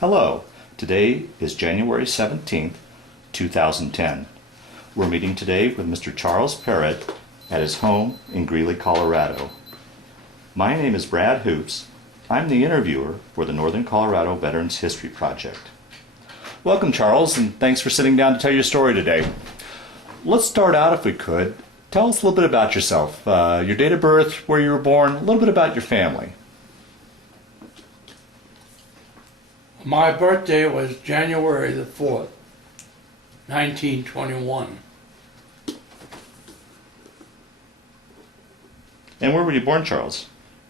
Hello, today is January 17th, 2010. We're meeting today with Mr. Charles Parrott at his home in Greeley, Colorado. My name is Brad Hoops. I'm the interviewer for the Northern Colorado Veterans History Project. Welcome, Charles, and thanks for sitting down to tell your story today. Let's start out, if we could. Tell us a little bit about yourself, your date of birth, where you were born, a little bit about your family. My birthday was January the 4th, 1921. And where were you born, Charles?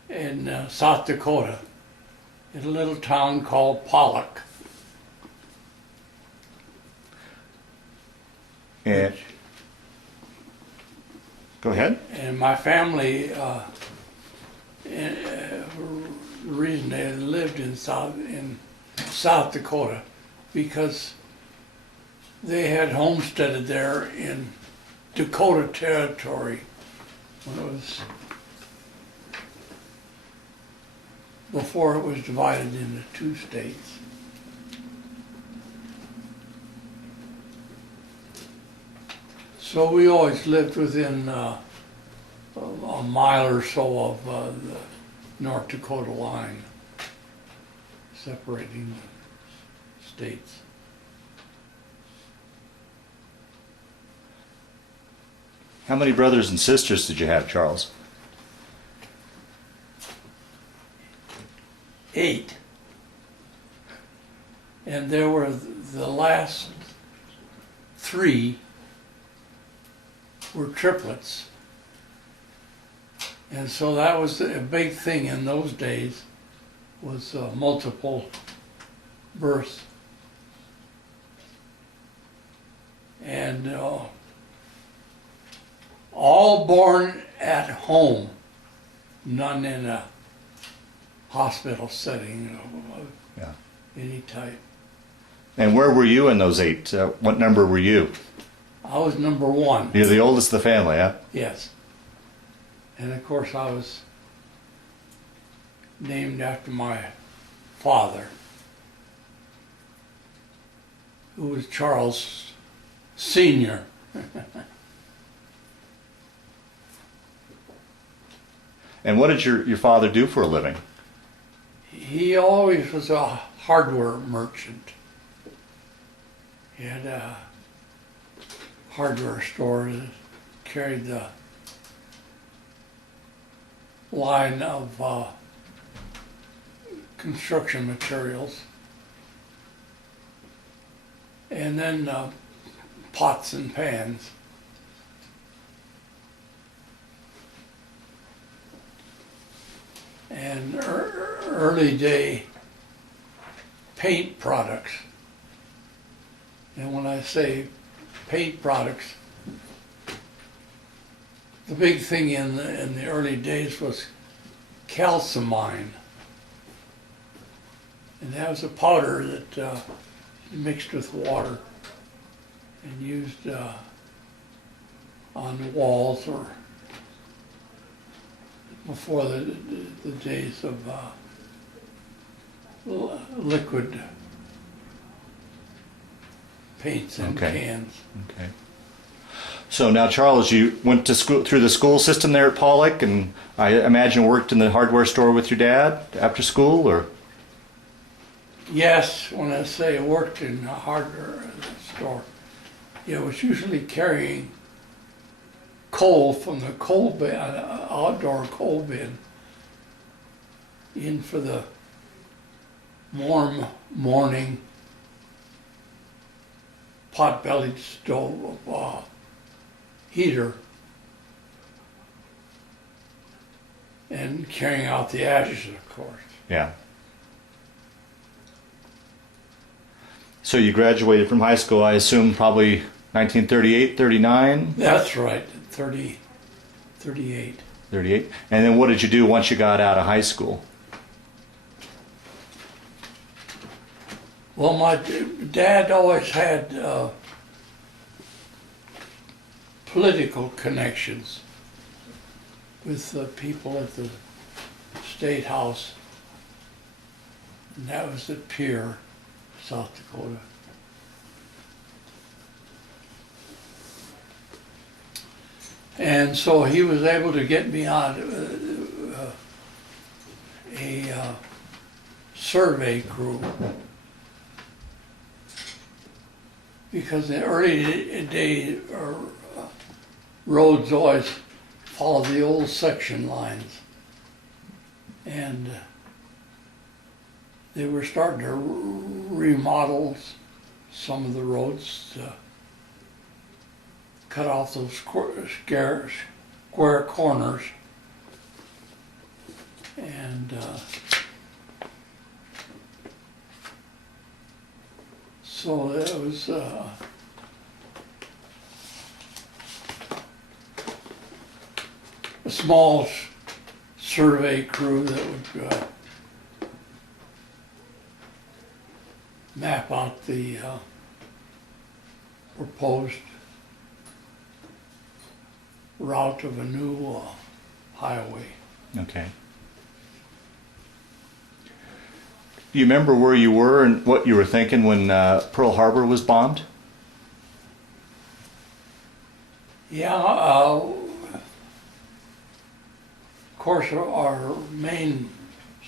In South Dakota, in a little town called Pollock. And go ahead. And my family, the reason they lived in South Dakota, because they had homesteaded there in Dakota Territory when it was before it was divided into two states. So we always lived within a mile or so of the North Dakota line, separating the states. How many brothers and sisters did you have, Charles? 8. And there were the last 3 were triplets. And so that was a big thing in those days, was multiple births. And all born at home, none in a hospital setting of any type. And where were you in those 8? What number were you? I was number 1. You're the oldest of the family, huh? Yes. And of course I was named after my father, who was Charles Sr. And what did your father do for a living? He always was a hardware merchant. He had a hardware store that carried the line of construction materials, and then pots and pans. And early day paint products. And when I say paint products, the big thing in the early days was calcimine. And that was a powder that mixed with water and used on the walls or before the days of liquid paints and cans. Okay. So now, Charles, you went to school through the school system there at Pollock, and I imagine worked in the hardware store with your dad after school, or? Yes, when I say I worked in a hardware store, it was usually carrying coal from the coal bin, outdoor coal bin, in for the warm morning pot-bellied stove heater, and carrying out the ashes, of course. Yeah. So you graduated from high school, I assume, probably 1938, 39? That's right, 38. 38. And then what did you do once you got out of high school? Well, my dad always had political connections with the people at the State House, and that was at Pier. South Dakota. And so he was able to get me on a survey crew, because in the early day roads always followed the old section lines, and they were starting to remodel some of the roads to cut off those square corners, and so it was a small survey crew that would map out the proposed route of a new highway. Okay. Do you remember where you were and what you were thinking when Pearl Harbor was bombed? Yeah, of course our main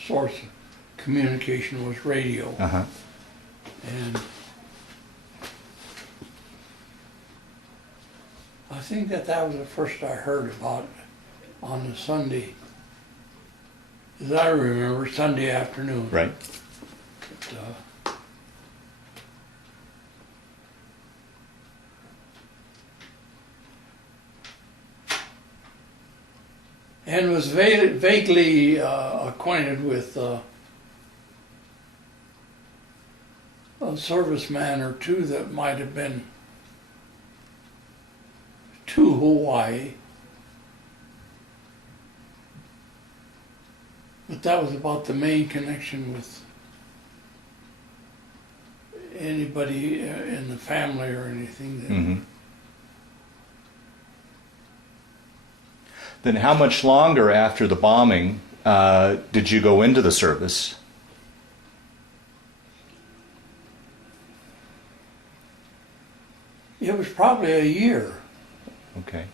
source of communication was radio. Uh-huh. And I think that was the first I heard about on the Sunday, as I remember, Sunday afternoon. Right. But, and was vaguely acquainted with a serviceman or two that might have been to Hawaii. But that was about the main connection with anybody in the family or anything. Mm-hmm. Then how much longer after the bombing did you go into the service? It was probably a year. Okay.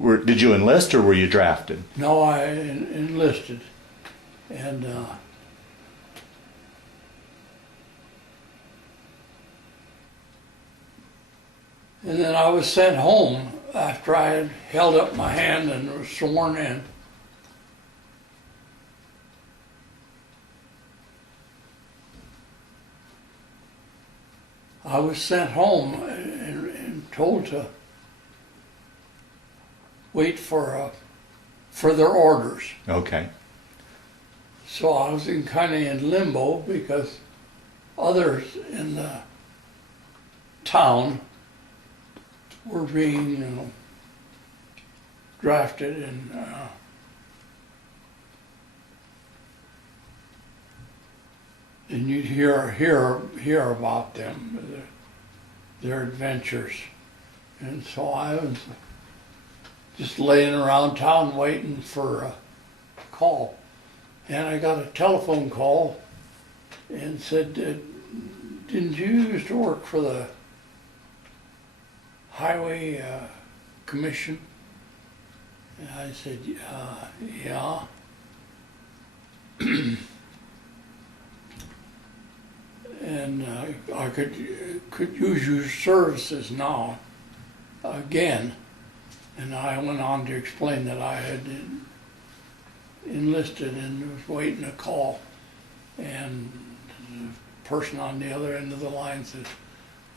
Did you enlist or were you drafted? No, I enlisted, and then I was sent home after I had held up my hand and was sworn in. I was sent home and told to wait for further orders. Okay. So I was kind of in limbo because others in the town were being, drafted, and you'd hear about them, their adventures, and so I was just laying around town waiting for a call, and I got a telephone call and said, "Didn't you used to work for the Highway Commission?" And I said, "Yeah." And I could use your services now again. And I went on to explain that I had enlisted and was waiting a call. And the person on the other end of the line said,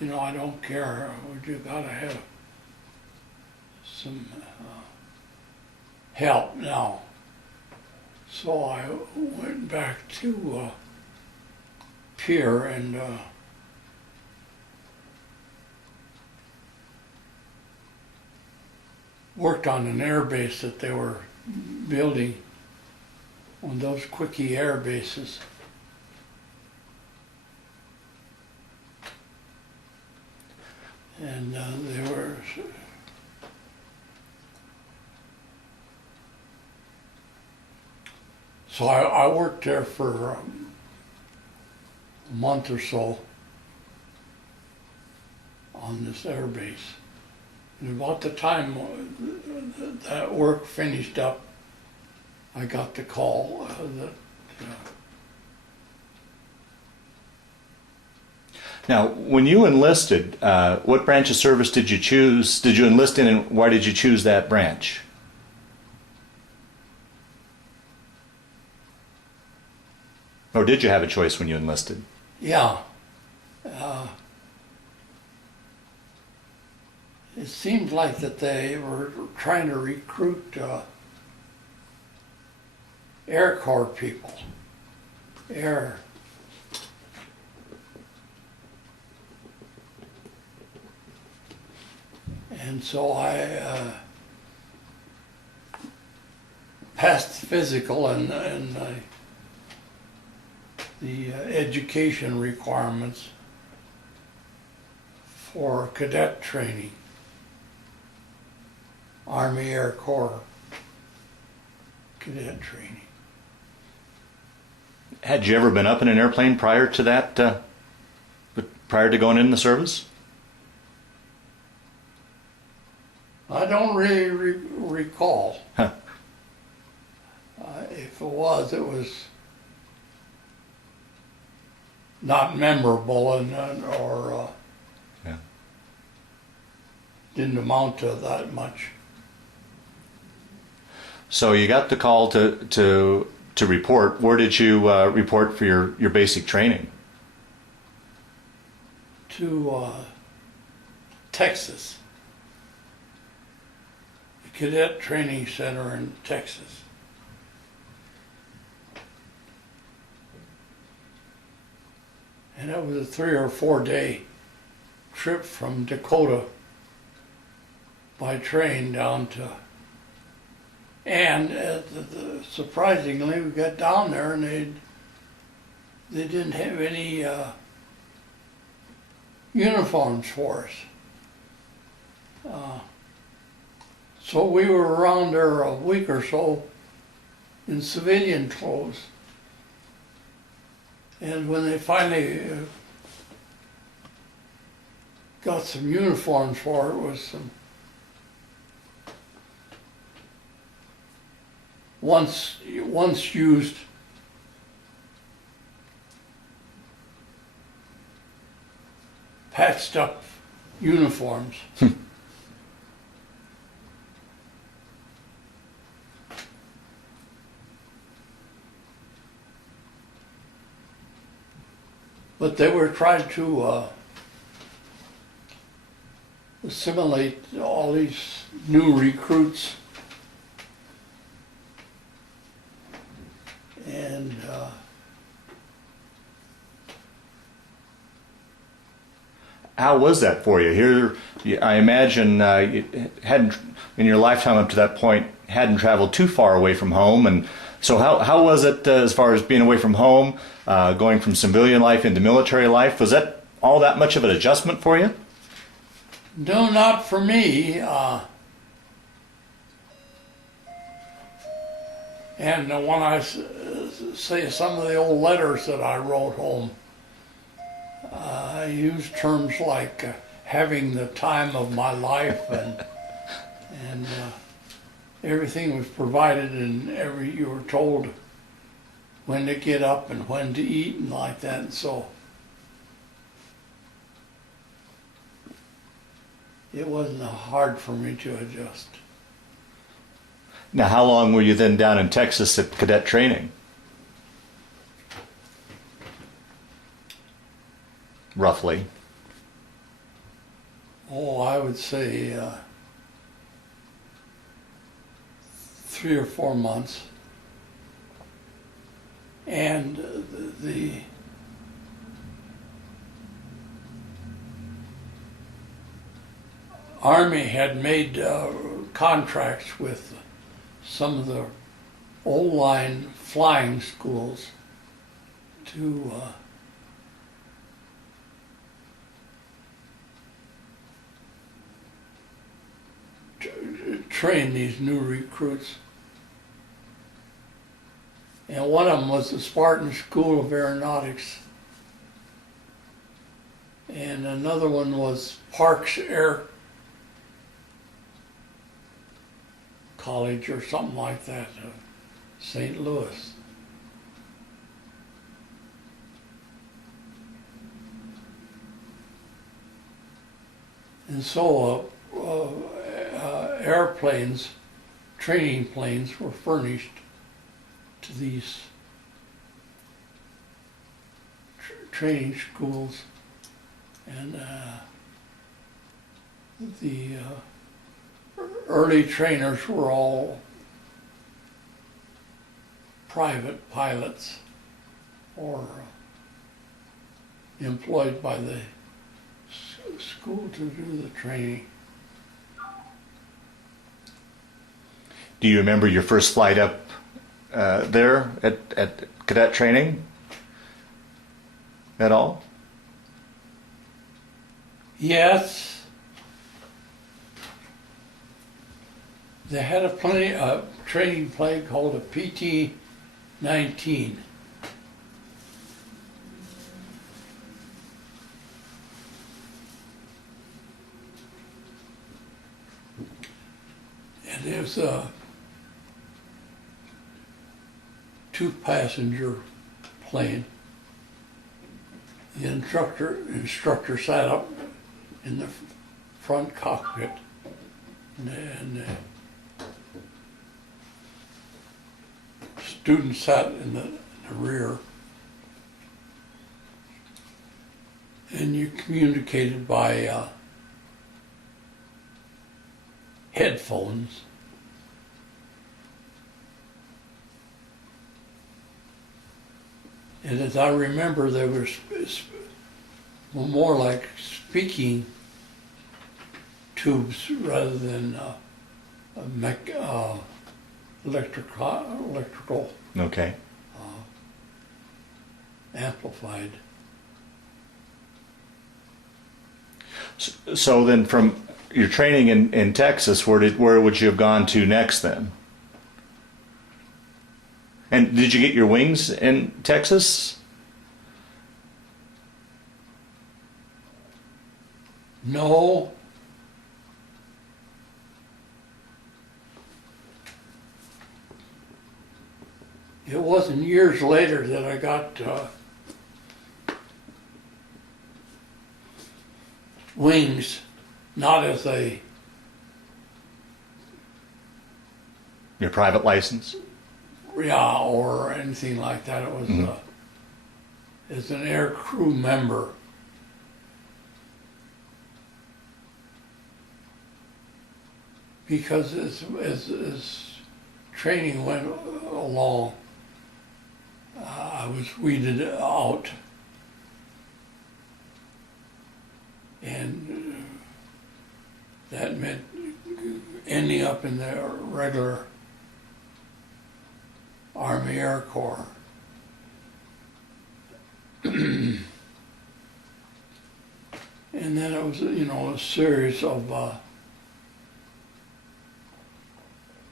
"I don't care. You gotta have some help now." So I went back to Pier and worked on an air base that they were building, one of those quickie air bases. And they were so I worked there for a month or so on this air base. And about the time that work finished up, I got the call that Now, when you enlisted, what branch of service did you choose? Did you enlist in, and why did you choose that branch? Or did you have a choice when you enlisted? yeah, it seemed like that they were trying to recruit Air Corps people, air. And so I passed the physical and the education requirements for cadet training, Army Air Corps cadet training. Had you ever been up in an airplane prior to that, prior to going in the service? I don't really recall. Huh. If it was not memorable or Yeah. didn't amount to that much. So you got the call to report. Where did you report for your basic training? To Texas, the Cadet Training Center in Texas. And it was a 3 or 4 day trip from Dakota by train down to, and surprisingly we got down there and they didn't have any uniforms for us. So we were around there a week or so in civilian clothes. And when they finally got some uniforms for it, was some once used patched up uniforms. But they were trying to assimilate all these new recruits. And How was that for you? I imagine you hadn't, in your lifetime up to that point, hadn't traveled too far away from home. And so how was it as far as being away from home, going from civilian life into military life? Was that all that much of an adjustment for you? no, not for me. And when I say some of the old letters that I wrote home, I used terms like having the time of my life, and everything was provided, and you were told when to get up and when to eat and like that, and so it wasn't hard for me to adjust. Now, how long were you then down in Texas at cadet training? Roughly. Oh, I would say 3 or 4 months. And the Army had made contracts with some of the old line flying schools to train these new recruits. And one of them was the Spartan School of Aeronautics and another one was Parks Air College or something like that, St. Louis. And so airplanes, training planes were furnished to these training schools, and the early trainers were all private pilots or employed by the school to do the training. Do you remember your first flight up there at cadet training at all? Yes, they had a training plane called a PT-19. And it was a two-passenger plane. The instructor sat up in the front cockpit, and students sat in the rear, and you communicated by headphones. And as I remember, there was more like speaking tubes rather than electrical Okay. amplified. So then, from your training in Texas, where would you have gone to next then? And did you get your wings in Texas? No. It wasn't years later that I got wings, not as Your private license? or anything like that. It was as an air crew member. Because as training went along, I was weeded out, and that meant ending up in the regular Army Air Corps. And then it was, a series of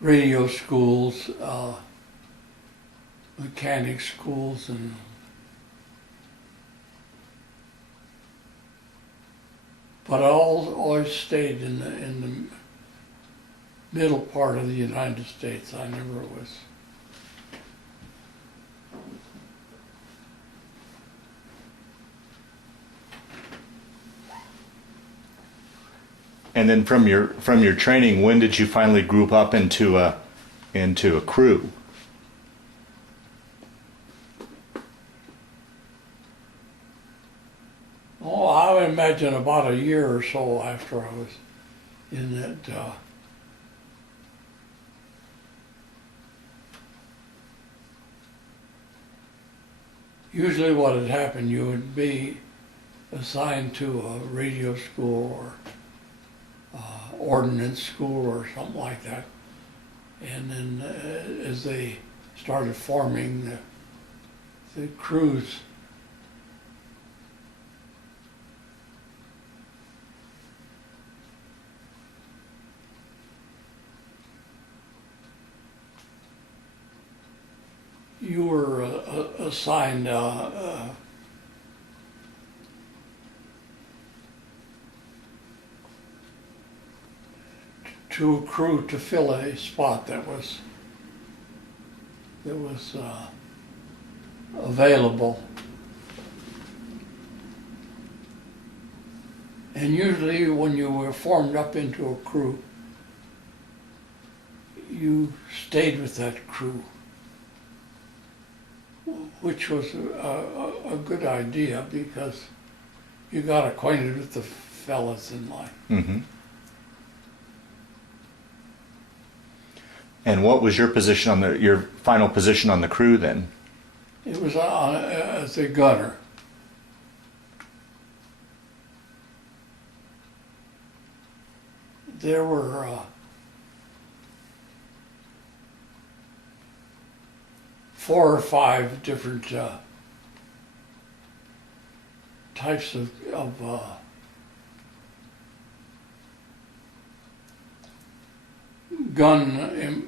radio schools, mechanic schools, but I always stayed in the middle part of the United States. I never was. And then from your training, when did you finally group up into a crew? Oh, I would imagine about a year or so after I was in that. Usually what had happened, you would be assigned to a radio school or ordnance school or something like that. And then as they started forming the crews, you were assigned to a crew to fill a spot that was available. And usually when you were formed up into a crew, you stayed with that crew, which was a good idea because you got acquainted with the fellas in line. Mm-hmm. And what was your position on your final position on the crew then? It was as a gunner. There were 4 or 5 different types of gun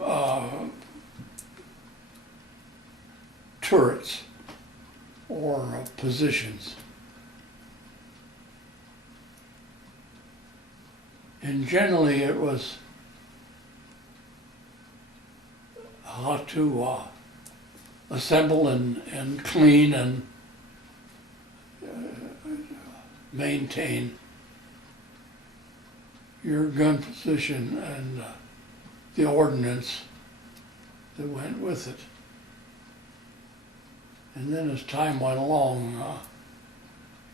turrets or positions. And generally it was how to assemble and clean and maintain your gun position and the ordnance that went with it. And then as time went along,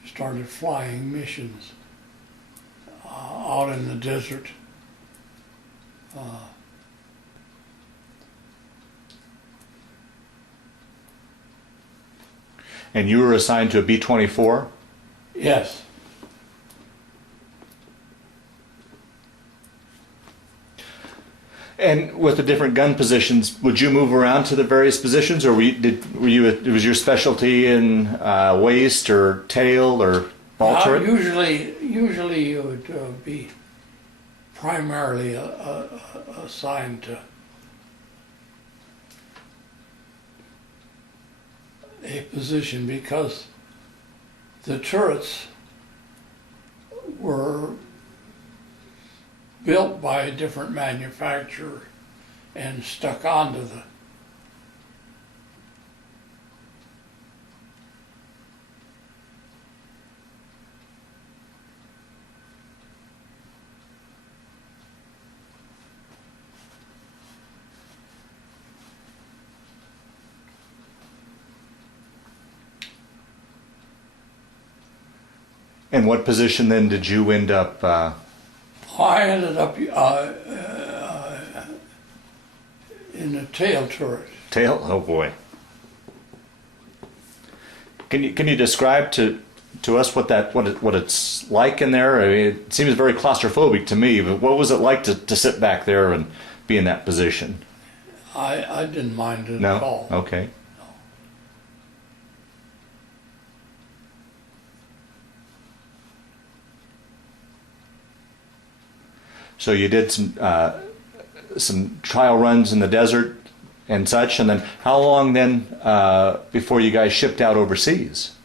you started flying missions out in the desert. And you were assigned to a B-24? Yes. And with the different gun positions, would you move around to the various positions, or was your specialty in waist or tail or ball turret? Usually you would be primarily assigned to a position because the turrets were built by a different manufacturer and stuck onto the And what position then did you end up? I ended up in a tail turret. Tail? Oh boy. Can you describe to us what it's like in there? I mean, it seems very claustrophobic to me. But what was it like to sit back there and be in that position? I didn't mind it No? at all. Okay. So you did some trial runs in the desert and such, and then how long then before you guys shipped out overseas?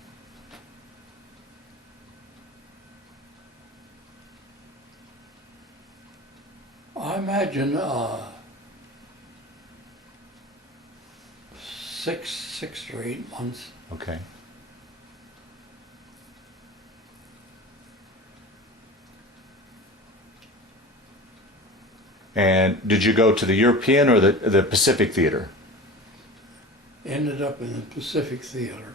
I imagine 6 or 8 months. Okay. And did you go to the European or the Pacific Theater? Ended up in the Pacific Theater.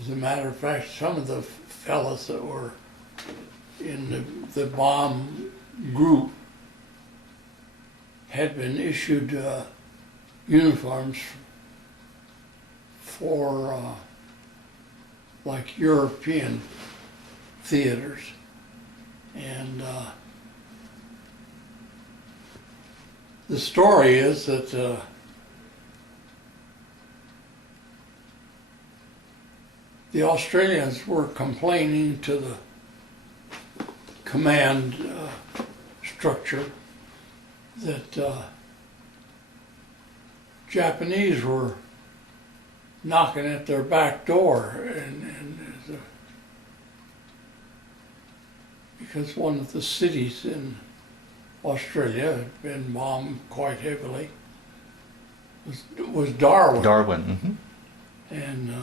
As a matter of fact, some of the fellas that were in the bomb group had been issued uniforms for like European theaters. And the story is that the Australians were complaining to the command structure that Japanese were knocking at their back door and because one of the cities in Australia had been bombed quite heavily. Was Darwin. Darwin. And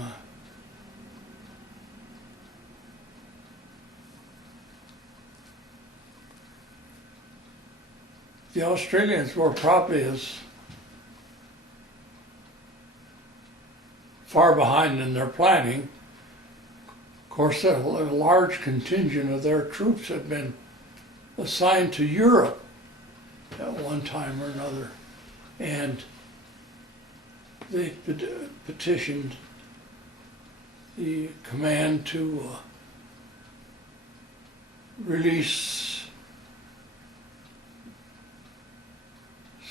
the Australians were probably as far behind in their planning. Of course, a large contingent of their troops had been assigned to Europe at one time or another, and they petitioned the command to release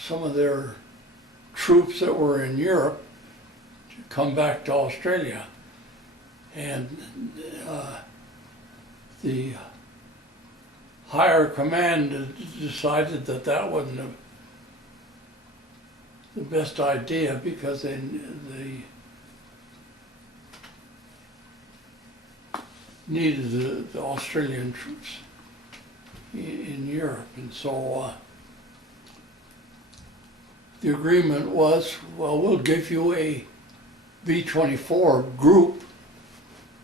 some of their troops that were in Europe to come back to Australia. And the higher command decided that that wasn't the best idea, because they needed the Australian troops in Europe. And so the agreement was, well, we'll give you a B-24 group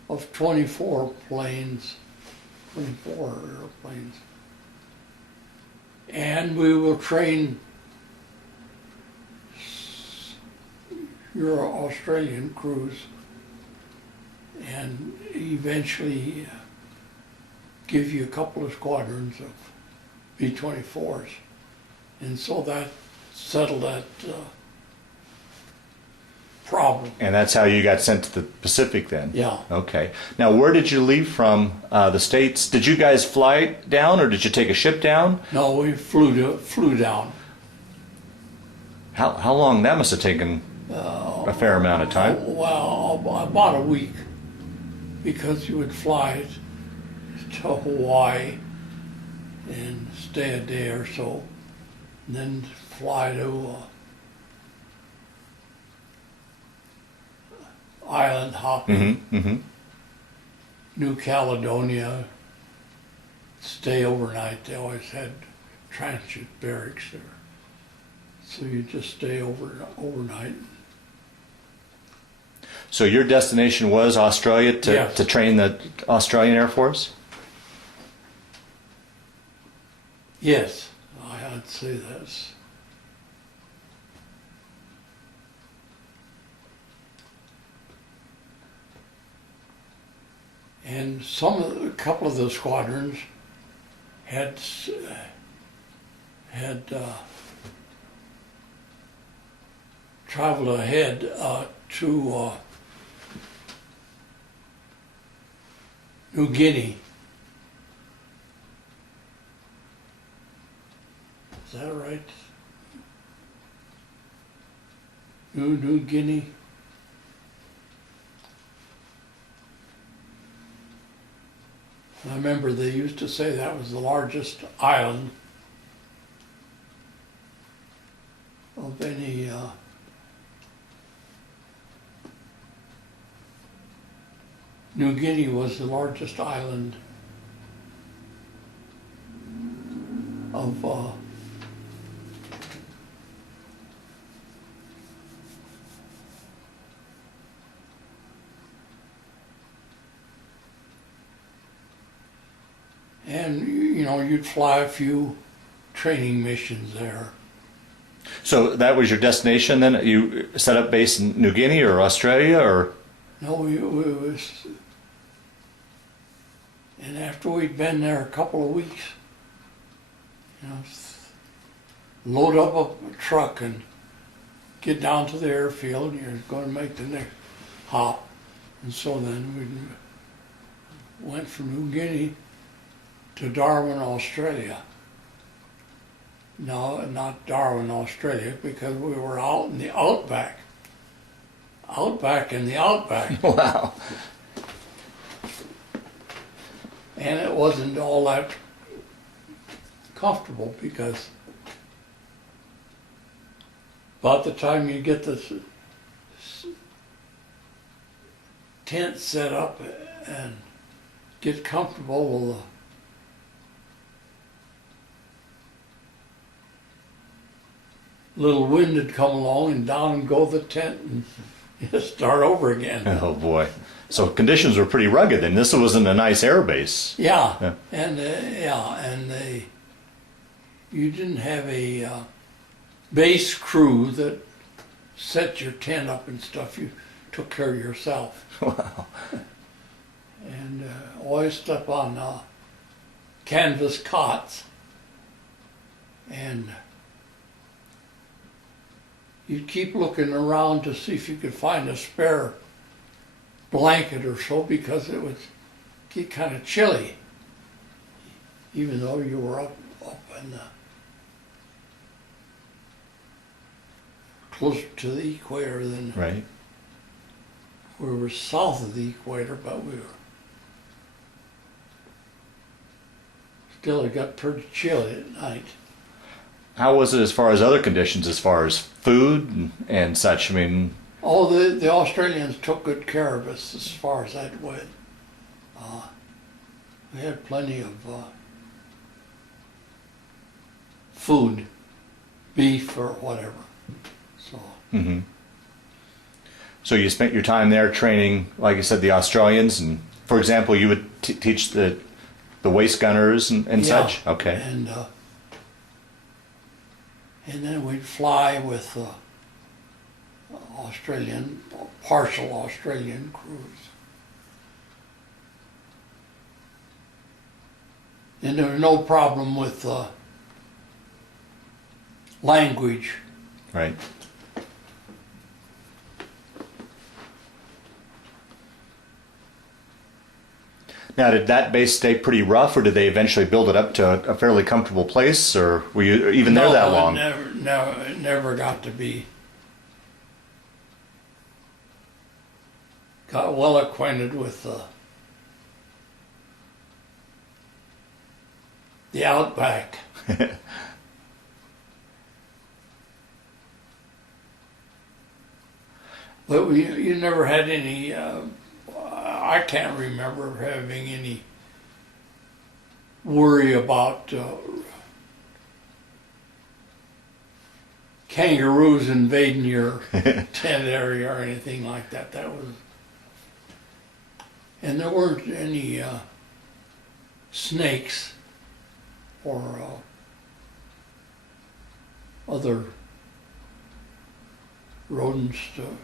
of 24 planes, 24 airplanes, and we will train your Australian crews and eventually give you a couple of squadrons of B-24s. And so that settled that problem. And that's how you got sent to the Pacific then? Yeah. Okay. Now, where did you leave from the States? Did you guys fly down, or did you take a ship down? No, we flew down. How long? That must have taken a fair amount of time. Well, about a week, because you would fly to Hawaii and stay a day or so, and then fly to island hopping, New Caledonia, stay overnight. They always had transit barracks there, so you just stay overnight. So your destination was Australia Yes. to train the Australian Air Force? Yes, I'd say that's. And a couple of the squadrons had traveled ahead to New Guinea. Is that right? New Guinea? I remember they used to say that was the largest island of any New Guinea was the largest island of and you'd fly a few training missions there. So that was your destination then? You set up base in New Guinea or Australia, or? No, we was, and after we'd been there a couple of weeks, load up a truck and get down to the airfield, and you're going to make the next hop. And so then we went from New Guinea to Darwin, Australia. No, not Darwin, Australia, because we were out in the outback. Outback in the outback. Wow. And it wasn't all that comfortable, because about the time you get the tent set up and get comfortable, little wind would come along and down and go the tent and start over again. Oh boy. So conditions were pretty rugged then. This wasn't a nice air base. Yeah, Yeah. and you didn't have a base crew that set your tent up and stuff. You took care of yourself. Wow. And always slept on canvas cots. And you'd keep looking around to see if you could find a spare blanket or so, because it would get kind of chilly, even though you were up in the closer to the equator than Right. we were south of the equator, but we were still, it got pretty chilly at night. How was it as far as other conditions, as far as food and such? I mean, Oh, the Australians took good care of us as far as that went. We had plenty of food, beef or whatever. So mhm. So you spent your time there training, like you said, the Australians, and for example, you would teach the waist gunners and yeah. such. Okay. And then we'd fly with partial Australian crews. And there was no problem with language. Right. Now, did that base stay pretty rough, or did they eventually build it up to a fairly comfortable place, or were you even there that long? It never got to be. Got well acquainted with the outback. But you never had any, I can't remember having any worry about kangaroos invading your tent area or anything like that. And there weren't any snakes or other rodents to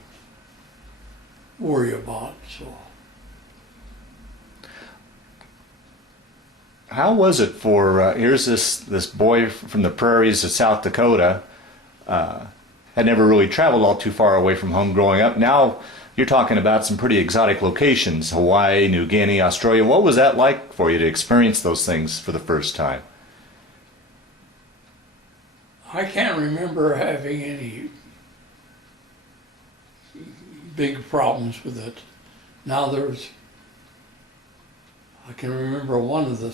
worry about. So How was it for, here's this boy from the prairies of South Dakota, had never really traveled all too far away from home growing up. Now you're talking about some pretty exotic locations, Hawaii, New Guinea, Australia. What was that like for you to experience those things for the first time? I can't remember having any big problems with it. Now I can remember one of the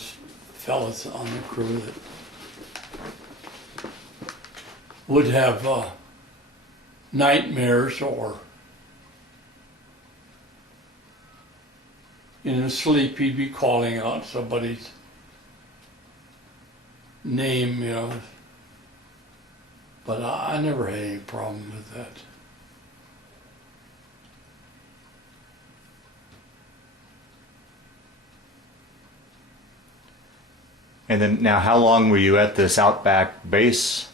fellas on the crew that would have nightmares, or in his sleep he'd be calling out somebody's name, but I never had any problem with that. And then now, how long were you at this outback base?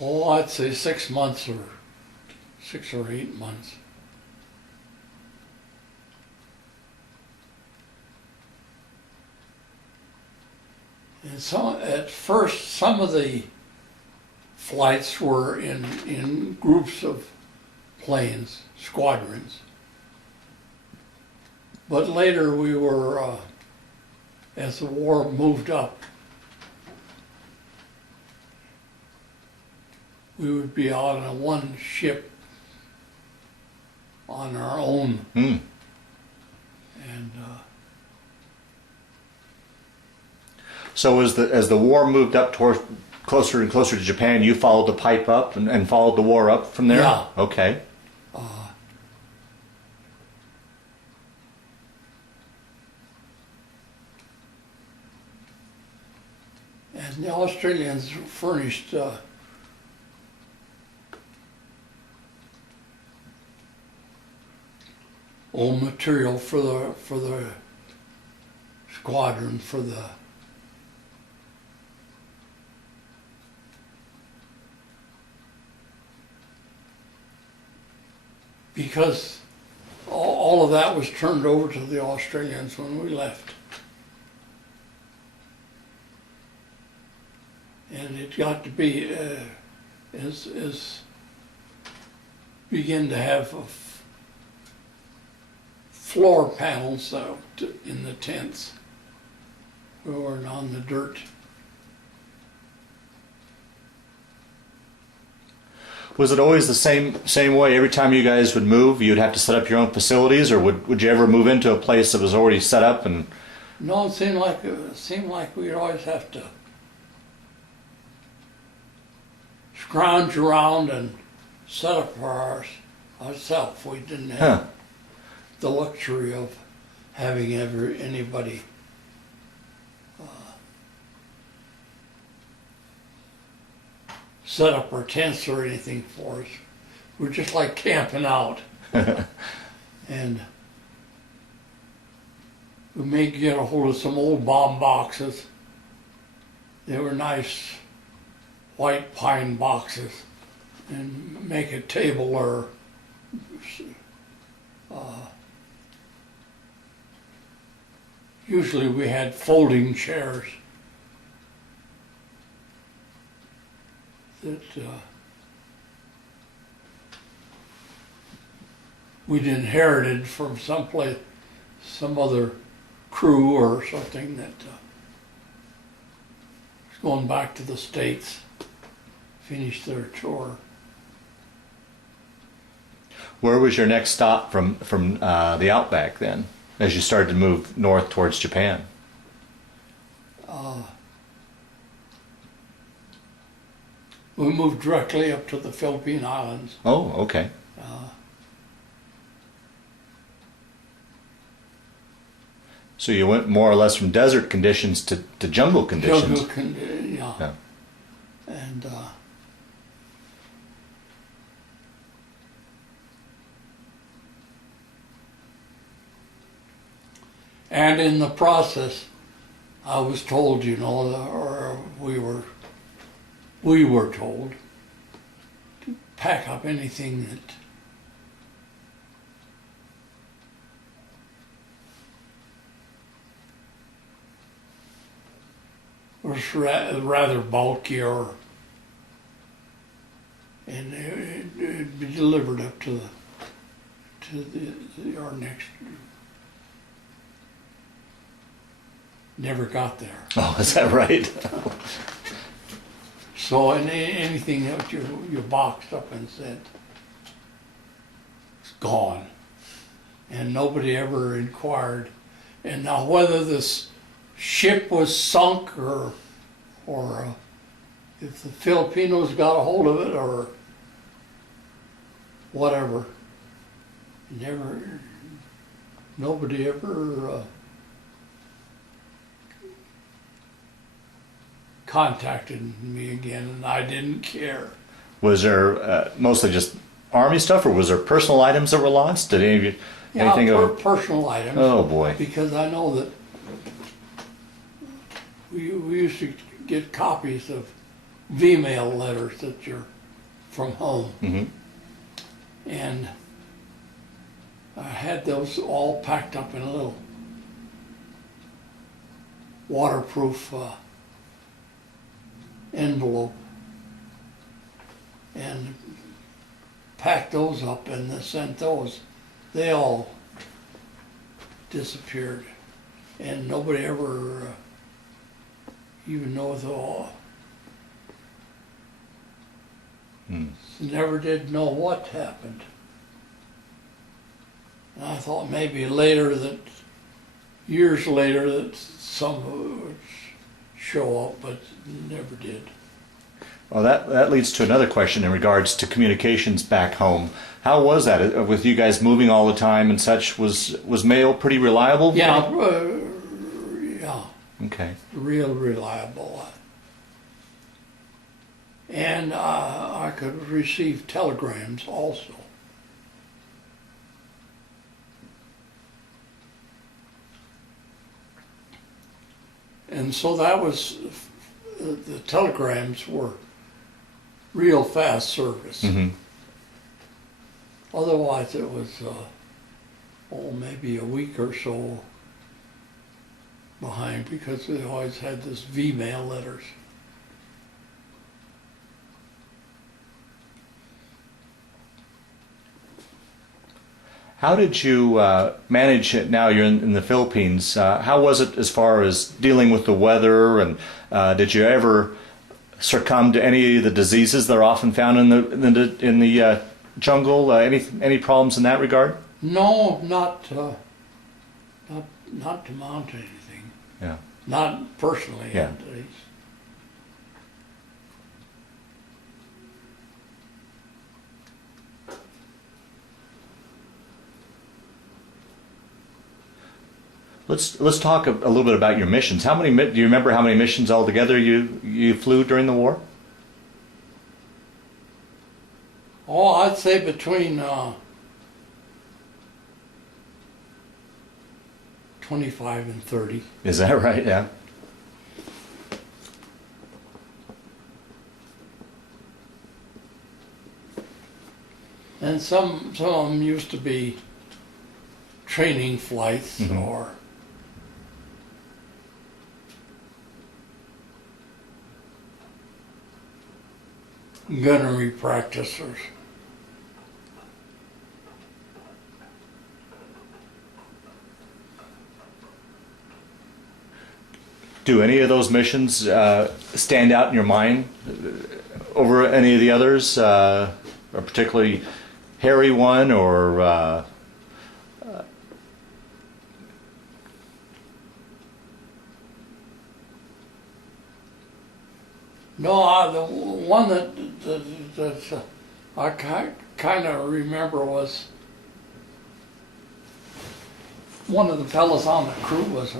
Oh, I'd say 6 months, or 6 or 8 months. And at first, some of the flights were in groups of planes, squadrons. But later we were, as the war moved up, we would be on one ship on our own. Mm. And So as the war moved up toward closer and closer to Japan, you followed the pipe up and followed the war up from there? Yeah. Okay. The Australians furnished old material for the squadron, because all of that was turned over to the Australians when we left. And it got to be, as begin to have floor panels in the tents. We weren't on the dirt. Was it always the same way? Every time you guys would move, you'd have to set up your own facilities, or would you ever move into a place that was already set up? And No, it seemed like we'd always have to scrounge around and set up for ourselves. We didn't have the luxury of having anybody set up our tents or anything for us. We're just like camping out. And we may get a hold of some old bomb boxes. They were nice white pine boxes, and make a table or usually we had folding chairs that we'd inherited from some other crew or something that was going back to the States, finished their tour. where was your next stop from the Outback then, as you started to move north towards Japan? We moved directly up to the Philippine Islands. Oh, okay. So you went more or less from desert conditions to jungle conditions. Yeah. And and in the process, I was told, or we were told to pack up anything that was rather bulky, and it'd be delivered up to our next. Never got there. Oh, is that right? So anything that you boxed up and said, it's gone. And nobody ever inquired. And now whether this ship was sunk or if the Filipinos got a hold of it or whatever, nobody ever contacted me again, and I didn't care. Was there mostly just Army stuff, or was there personal items that were lost? Did any of you anything Personal items. Oh boy! Because I know that we used to get copies of V-mail letters that you're from home, and I had those all packed up in a little waterproof envelope and packed those up and sent those. They all disappeared, and nobody ever even knows all. Never did know what happened. And I thought maybe years later that some of it would show up, but never did. Well, that leads to another question in regards to communications back home. How was that with you guys moving all the time and such? Was mail pretty reliable? Yeah, yeah. Okay. Real reliable. and I could receive telegrams also. And so that was, the telegrams were real fast service. Mm-hmm. Otherwise it was, maybe a week or so behind, because they always had this V-mail letters. How did you manage it? Now you're in the Philippines. How was it as far as dealing with the weather, and did you ever succumb to any of the diseases that are often found in the jungle? Any problems in that regard? No, not to mount anything. Yeah. Not personally, Yeah. at least. Let's talk a little bit about your missions. Do you remember how many missions altogether you flew during the war? Oh, I'd say between 25 and 30. Is that right? Yeah. And some of them used to be training flights, Mhm. or gunnery practicers. Do any of those missions stand out in your mind over any of the others? A particularly hairy one, or No, the one that I kind of remember was one of the fellows on the crew was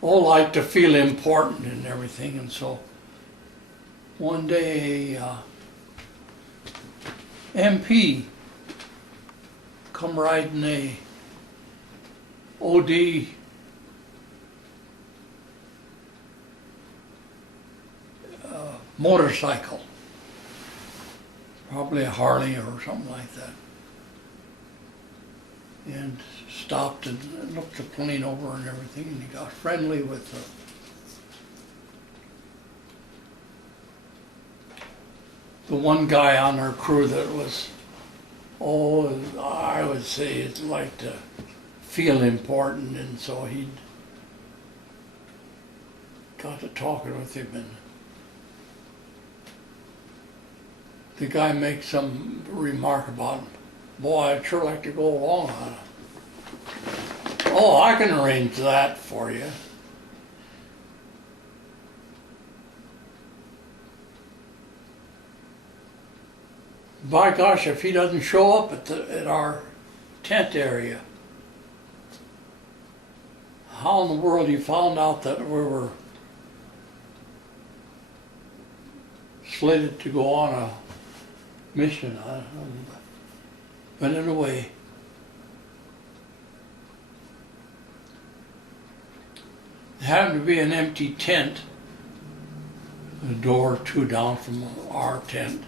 liked to feel important and everything, and so one day MP come riding a OD motorcycle, probably a Harley or something like that, and stopped and looked the plane over and everything, and he got friendly with the one guy on our crew that was, I would say it liked to feel important, and so he got to talking with him, and the guy makes some remark about him. Boy, I'd sure like to go along on it. Oh, I can arrange that for you. By gosh, if he doesn't show up at our tent area, how in the world he found out that we were slated to go on a mission, I don't know. But anyway, it happened to be an empty tent, a door or two down from our tent.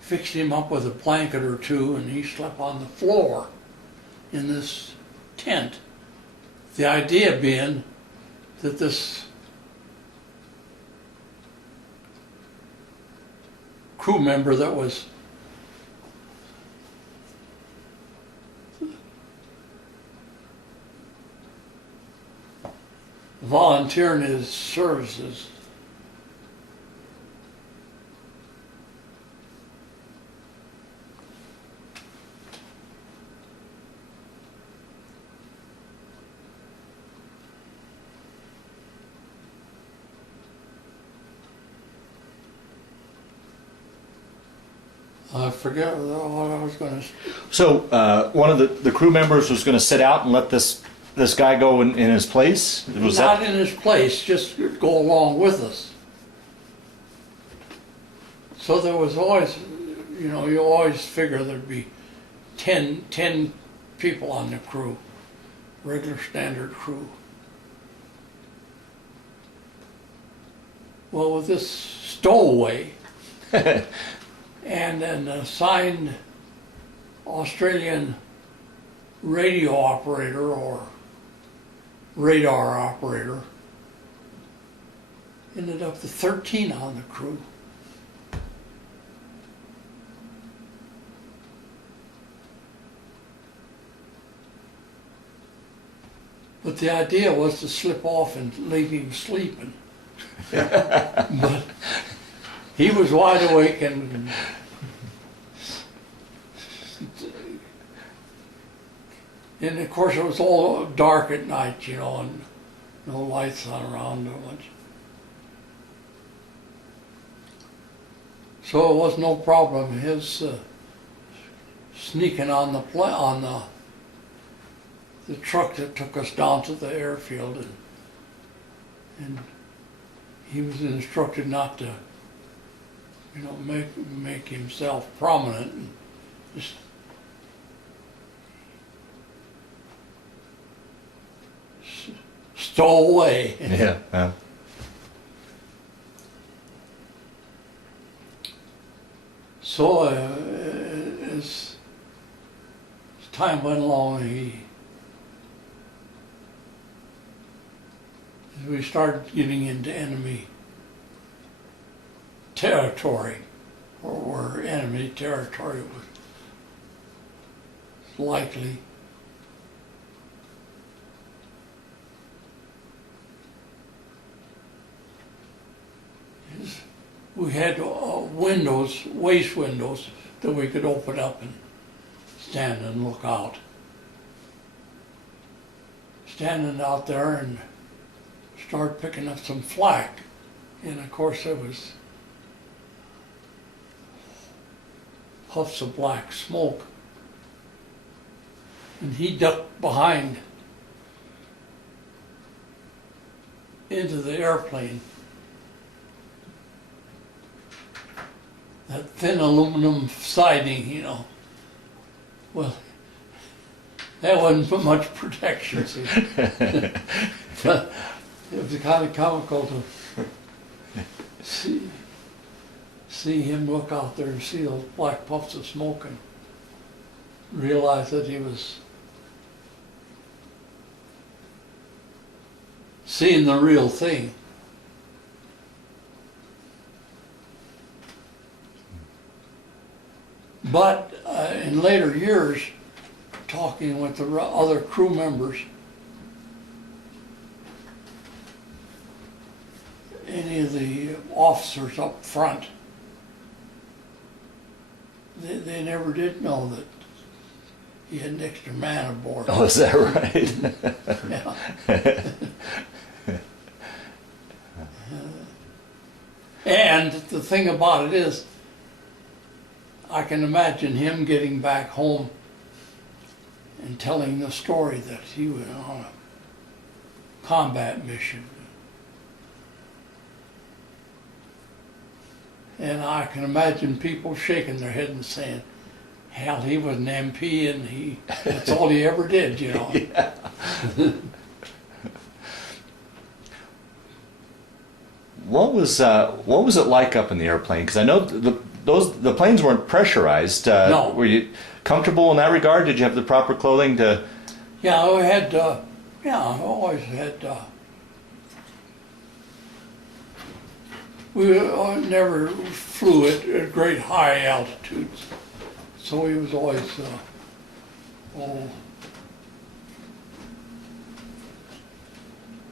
Fixed him up with a blanket or two, and he slept on the floor in this tent. The idea being that this crew member that was volunteering his services I forget what I was going to. So one of the crew members was going to sit out and let this guy go in his place? Was Not that? in his place, just go along with us. So there was always, you always figure there'd be 10 people on the crew, regular standard crew. Well, with this stowaway and an assigned Australian radio operator or radar operator, ended up with 13 on the crew. But the idea was to slip off and leave him sleeping. But he was wide awake and of course it was all dark at night, and no lights on around too much. So it was no problem. His sneaking on the truck that took us down to the airfield, and he was instructed not to, make himself prominent, and just stow away. Yeah. So as time went along, as we started getting into enemy territory, or where enemy territory was likely, we had windows, waste windows, that we could open up and stand and look out. Standing out there and start picking up some flak. And of course there was puffs of black smoke. And he ducked behind into the airplane. That thin aluminum siding, well, that wasn't for much protection. See. But it was kind of comical to see him look out there and see those black puffs of smoke and realize that he was seeing the real thing. But in later years, talking with the other crew members, any of the officers up front, they never did know that he had an extra man aboard. Oh, is that right? Yeah. And the thing about it is, I can imagine him getting back home and telling the story that he was on a combat mission. And I can imagine people shaking their head and saying, hell, he was an MP and that's all he ever did, Yeah. What was it like up in the airplane? Because I know the planes weren't pressurized. No. Were you comfortable in that regard? Did you have the proper clothing to? Yeah, we had. I always had. We never flew at great high altitudes, so he was always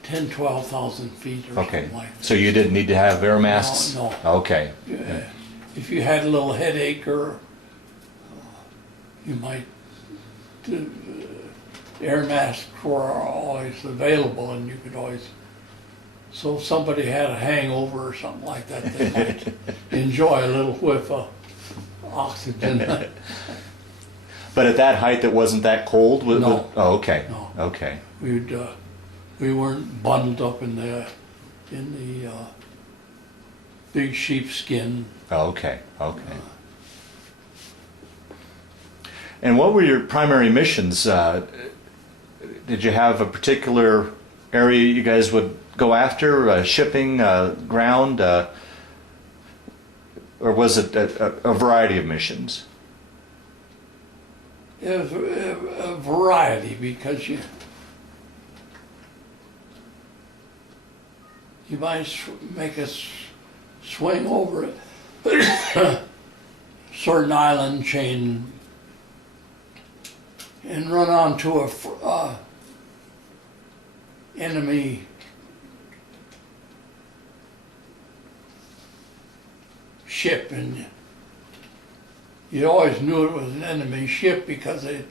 10, 12,000 feet or something like that. So you didn't need to have air masks? No. Okay. If you had a little headache or you might, air masks were always available and you could always, so if somebody had a hangover or something like that, they might enjoy a little whiff of oxygen. But at that height, it wasn't that cold? No. Oh, okay. No. Okay. We weren't bundled up in the big sheepskin. Oh, okay. Okay. And what were your primary missions? Did you have a particular area you guys would go after, shipping, ground, or was it a variety of missions? It was a variety, because you might make us swing over it. Certain island chain and run onto a enemy ship, and you always knew it was an enemy ship because they'd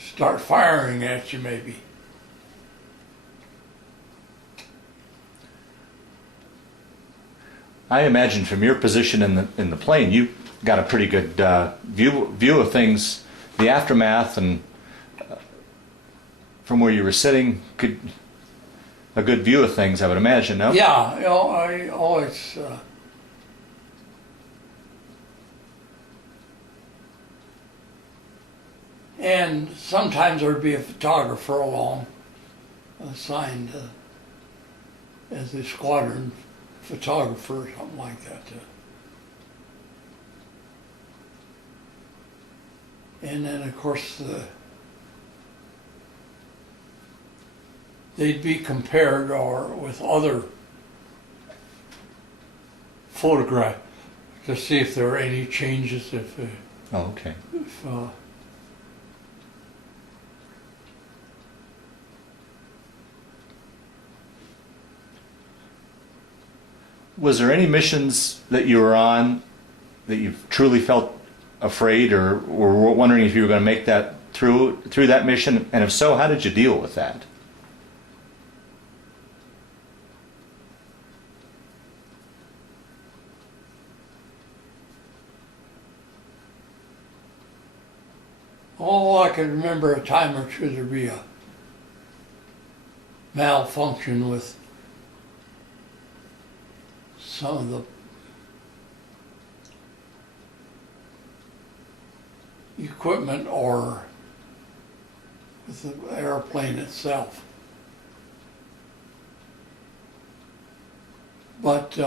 start firing at you, maybe. I imagine from your position in the plane, you got a pretty good view of things, the aftermath, and from where you were sitting, a good view of things, I would imagine. No? Yeah, you know, I always. And sometimes there'd be a photographer along, assigned as a squadron photographer or something like that. And then, of course, they'd be compared with other photographs to see if there were any changes. Oh, okay. Was there any missions that you were on that you truly felt afraid or were wondering if you were going to make that through that mission? And if so, how did you deal with that? Oh, I can remember a time or two there'd be a malfunction with some of the equipment or with the airplane itself. But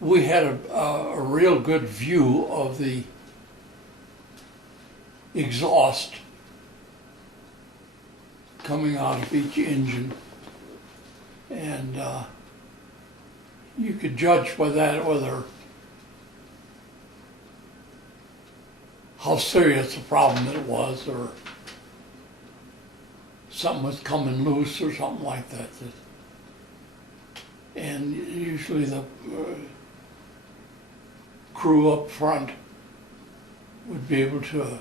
we had a real good view of the exhaust coming out of each engine, and you could judge by that whether how serious a problem it was, or something was coming loose or something like that. And usually the crew up front would be able to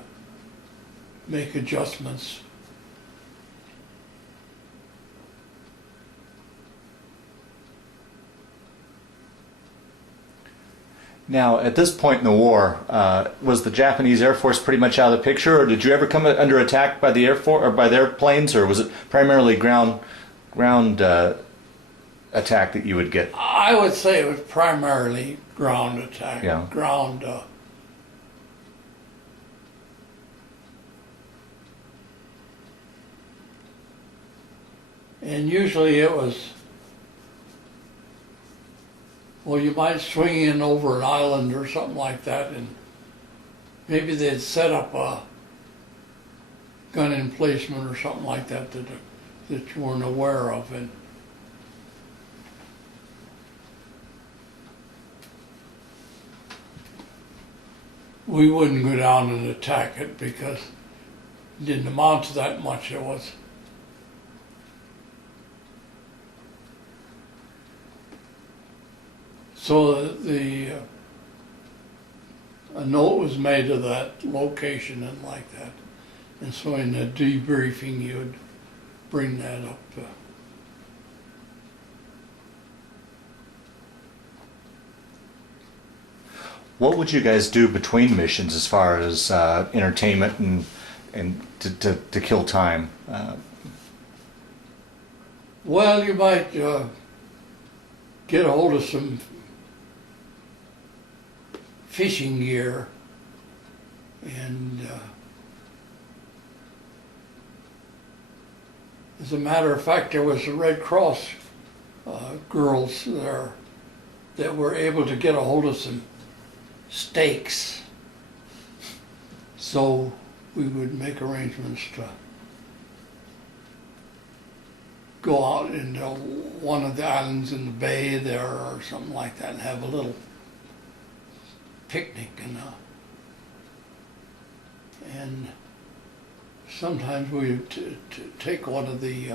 make adjustments. Now, at this point in the war, was the Japanese Air Force pretty much out of the picture, or did you ever come under attack by the Air Force or by their planes, or was it primarily ground attack that you would get? I would say it was primarily ground attack. Yeah. Ground. And usually it was, well, you might swing in over an island or something like that, and maybe they'd set up a gun emplacement or something like that that you weren't aware of. And we wouldn't go down and attack it because it didn't amount to that much. It was. So a note was made of that location and like that. And so in the debriefing, you would bring that up. What would you guys do between missions as far as entertainment and to kill time? Well, you might get a hold of some fishing gear, and as a matter of fact, there was the Red Cross girls there that were able to get a hold of some steaks, so we would make arrangements to go out into one of the islands in the bay there or something like that and have a little picnic, and sometimes we would take one of the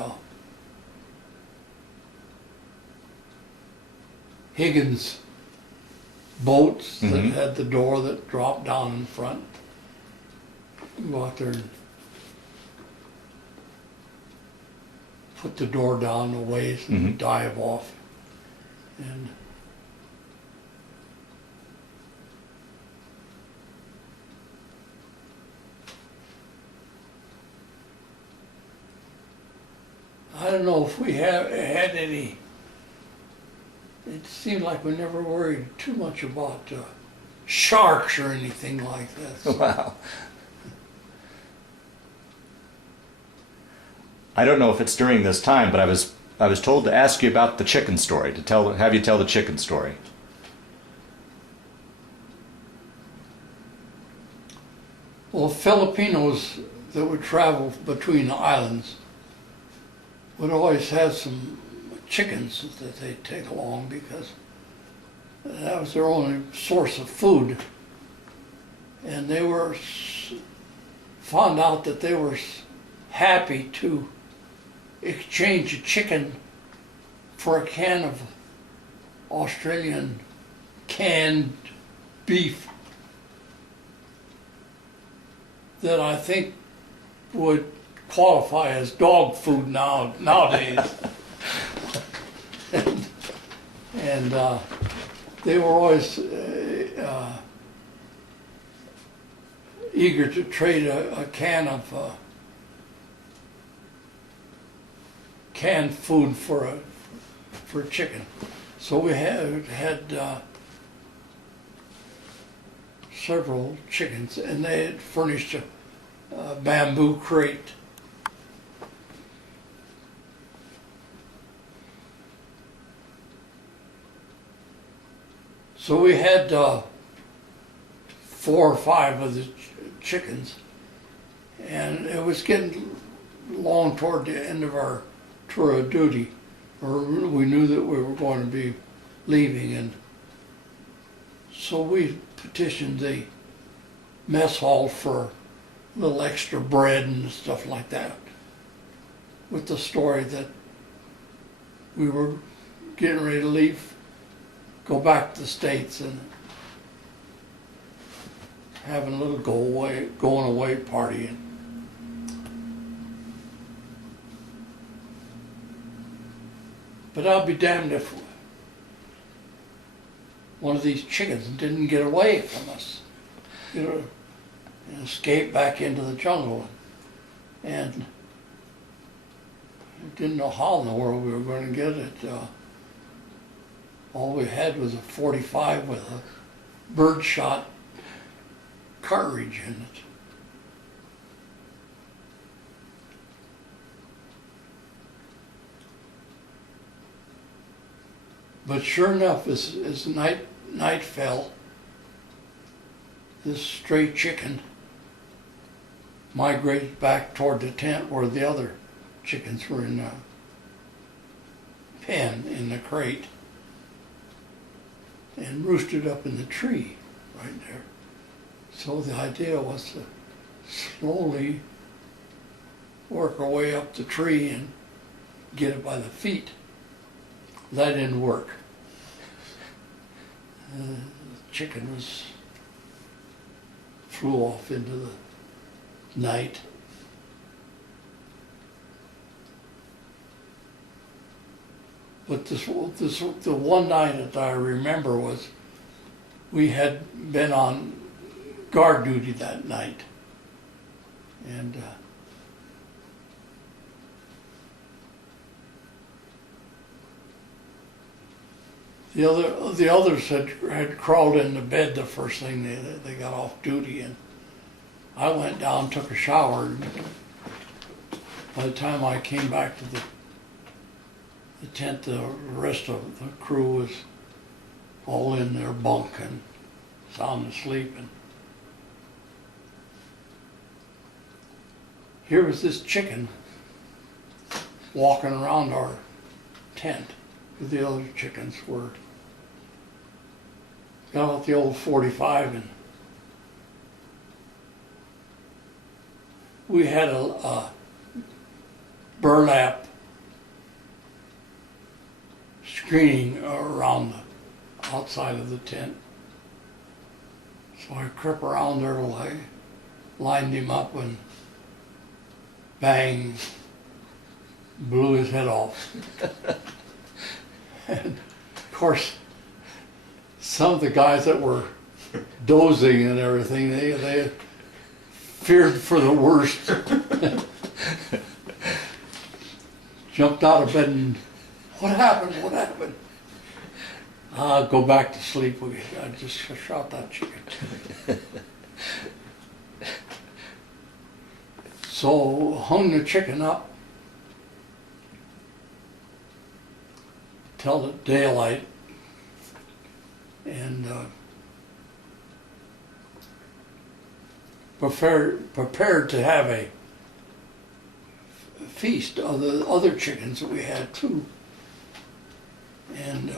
Higgins boats that had the door that dropped down in front. Go out there and put the door down a ways and dive off. And I don't know if we had any. It seemed like we never worried too much about sharks or anything like that. So. Wow. I don't know if it's during this time, but I was told to ask you about the chicken story, to have you tell the chicken story. Well, Filipinos that would travel between the islands would always have some chickens that they'd take along because that was their only source of food. And they were found out that they were happy to exchange a chicken for a can of Australian canned beef that I think would qualify as dog food nowadays. and they were always eager to trade a can of canned food for chicken. So we had several chickens, and they had furnished a bamboo crate. So we had 4 or 5 of the chickens, and it was getting long toward the end of our tour of duty, or we knew that we were going to be leaving, and so we petitioned the mess hall for a little extra bread and stuff like that, with the story that we were getting ready to leave, go back to the States and having a little going away party. But I'll be damned if one of these chickens didn't get away from us, and escape back into the jungle. And we didn't know how in the world we were going to get it. All we had was a .45 with a birdshot cartridge in it. But sure enough, as night fell, this stray chicken migrated back toward the tent where the other chickens were in a pen in the crate, and roosted up in the tree right there. So the idea was to slowly work our way up the tree and get it by the feet. That didn't work. The chicken flew off into the night. But the one night that I remember was we had been on guard duty that night. And the others had crawled into bed the first thing they got off duty, and I went down, took a shower, and by the time I came back to the tent, the rest of the crew was all in their bunk and sound asleep. And here was this chicken walking around our tent with the other chickens. Were got out the old 45, and we had a burlap screening around the outside of the tent. So I crept around there till I lined him up, and bang, blew his head off. And of course, some of the guys that were dozing and everything, they feared for the worst. Jumped out of bed and, what happened? What happened? Go back to sleep. I just shot that chicken. So hung the chicken up till the daylight, and prepared to have a feast of the other chickens that we had too, and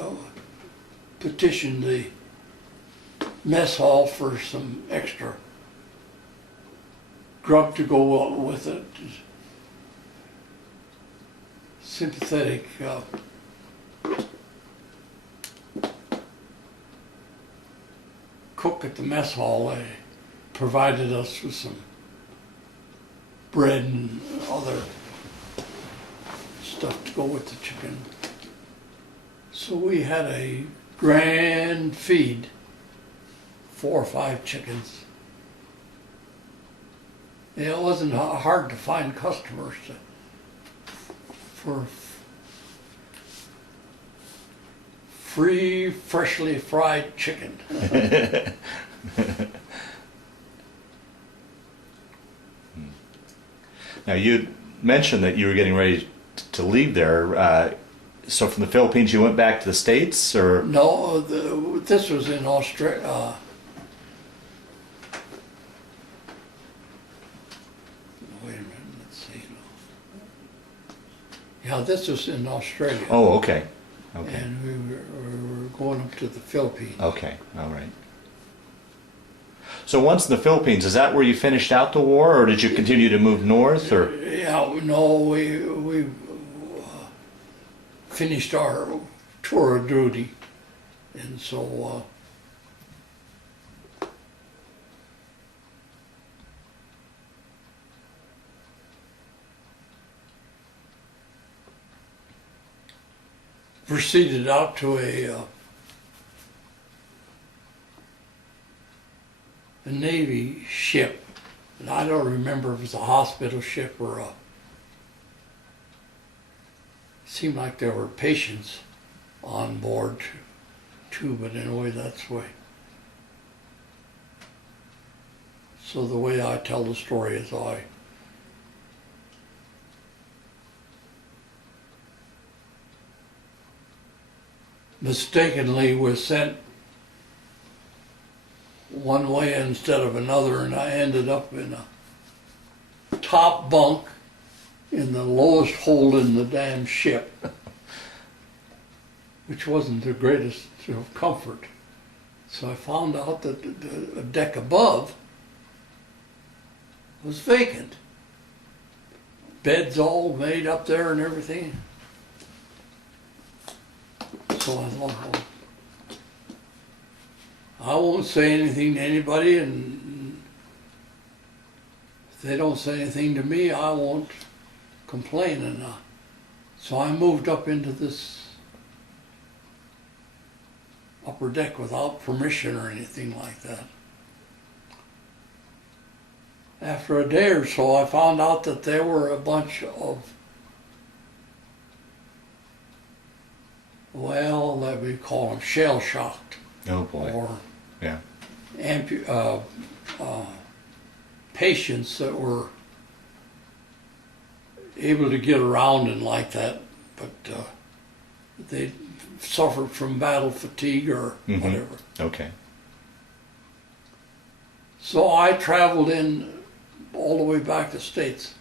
petitioned the mess hall for some extra grub to go with it. Sympathetic cook at the mess hall, they provided us with some bread and other stuff to go with the chicken. So we had a grand feed, 4 or 5 chickens. And it wasn't hard to find customers for free, freshly fried chicken. Now, you mentioned that you were getting ready to leave there. So from the Philippines, you went back to the States, or? No, this was in Australia. Wait a minute, let's see. Yeah, this was in Australia. Oh, okay. Okay. And we were going up to the Philippines. Okay, all right. So once in the Philippines, is that where you finished out the war, or did you continue to move north, or? Yeah, no, we finished our tour of duty, and so proceeded out to a Navy ship, and I don't remember if it was a hospital ship or seemed like there were patients on board too, but anyway, that's the way. So the way I tell the story is I mistakenly was sent one way instead of another, and I ended up in a top bunk in the lowest hold in the damn ship, which wasn't the greatest of comfort. So I found out that the deck above was vacant. Beds all made up there and everything. So I thought, well, I won't say anything to anybody, and if they don't say anything to me, I won't complain. And so I moved up into this upper deck without permission or anything like that. After a day or so, I found out that they were a bunch of, well, let me call them shell-shocked. Oh boy. Or Yeah. Patients that were able to get around and like that, but they suffered from battle fatigue or whatever. Okay. So I traveled in all the way back to the States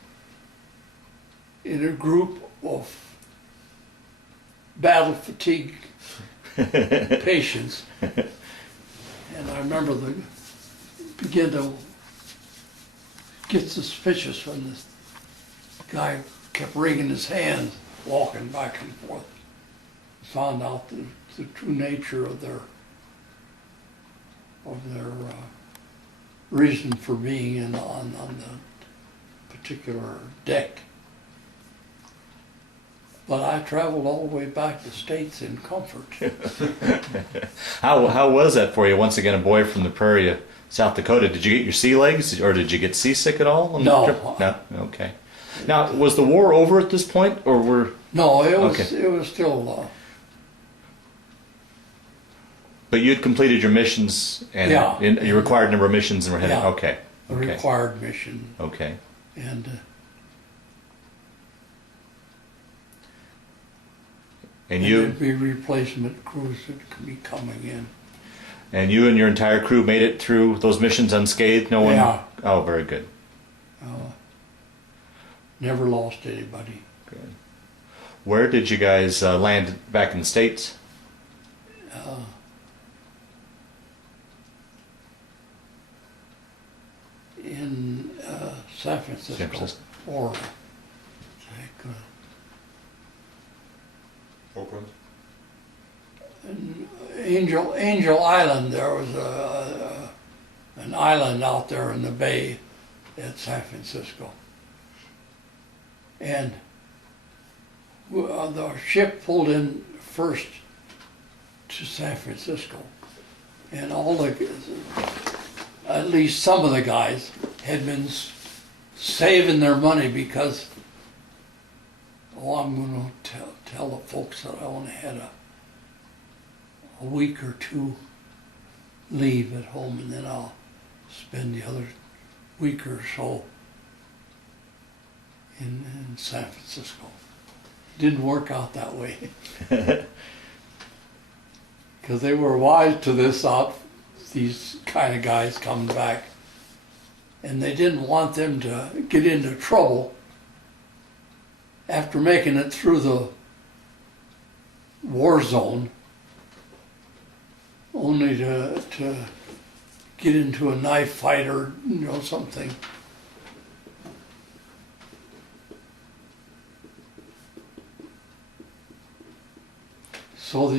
in a group of battle fatigue patients. And I remember they began to get suspicious when this guy kept wringing his hands, walking back and forth. Found out the true nature of their reason for being on the particular deck. But I traveled all the way back to the States in comfort. How was that for you? Once again, a boy from the prairie of South Dakota. Did you get your sea legs, or did you get seasick at all on No. the trip? No. Okay. Now, was the war over at this point, or were? No, it was Okay. it was still. But you'd completed your missions, and Yeah. your required number of missions, and were headed. Yeah. Okay. A Okay. required mission, Okay. and And you there'd be replacement crews that could be coming in. and your entire crew made it through those missions unscathed. No one. Yeah. Oh, very good. Never lost anybody. Good. Where did you guys land back in the States? In San Francisco, San Francisco. or Angel Island. There was an island out there in the bay at San Francisco, and the ship pulled in first to San Francisco, and at least some of the guys had been saving their money because, I'm going to tell the folks that I only had a week or two leave at home, and then I'll spend the other week or so in San Francisco. Didn't work out that way. Because they were wise to these kind of guys coming back, and they didn't want them to get into trouble after making it through the war zone, only to get into a knife fight or something. So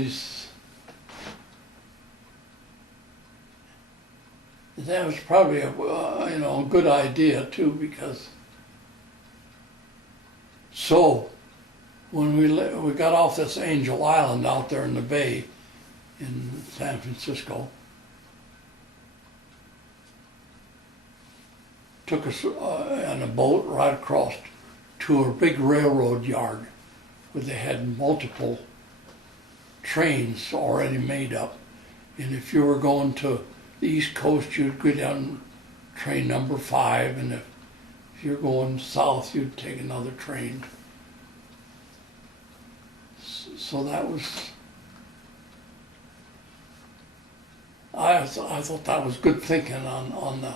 that was probably a good idea too, because when we got off this Angel Island out there in the bay in San Francisco, took us on a boat right across to a big railroad yard where they had multiple trains already made up, and if you were going to the East Coast, you'd go down train number 5, and if you're going south, you'd take another train. So that was, I thought that was good thinking on the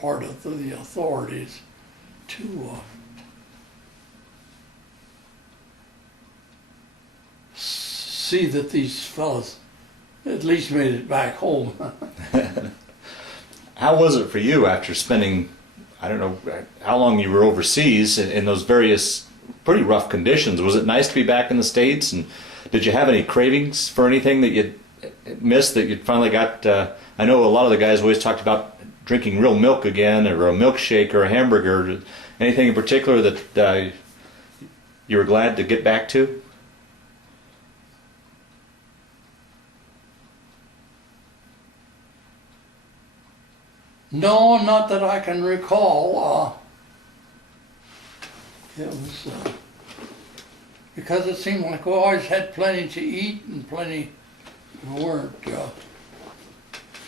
part of the authorities to see that these fellas at least made it back home. How was it for you after spending, I don't know how long you were overseas in those various pretty rough conditions? Was it nice to be back in the States, and did you have any cravings for anything that you'd missed that you'd finally got? I know a lot of the guys always talked about drinking real milk again, or a milkshake or a hamburger. Anything in particular that you were glad to get back to? No, not that I can recall. It was because it seemed like we always had plenty to eat and plenty. We weren't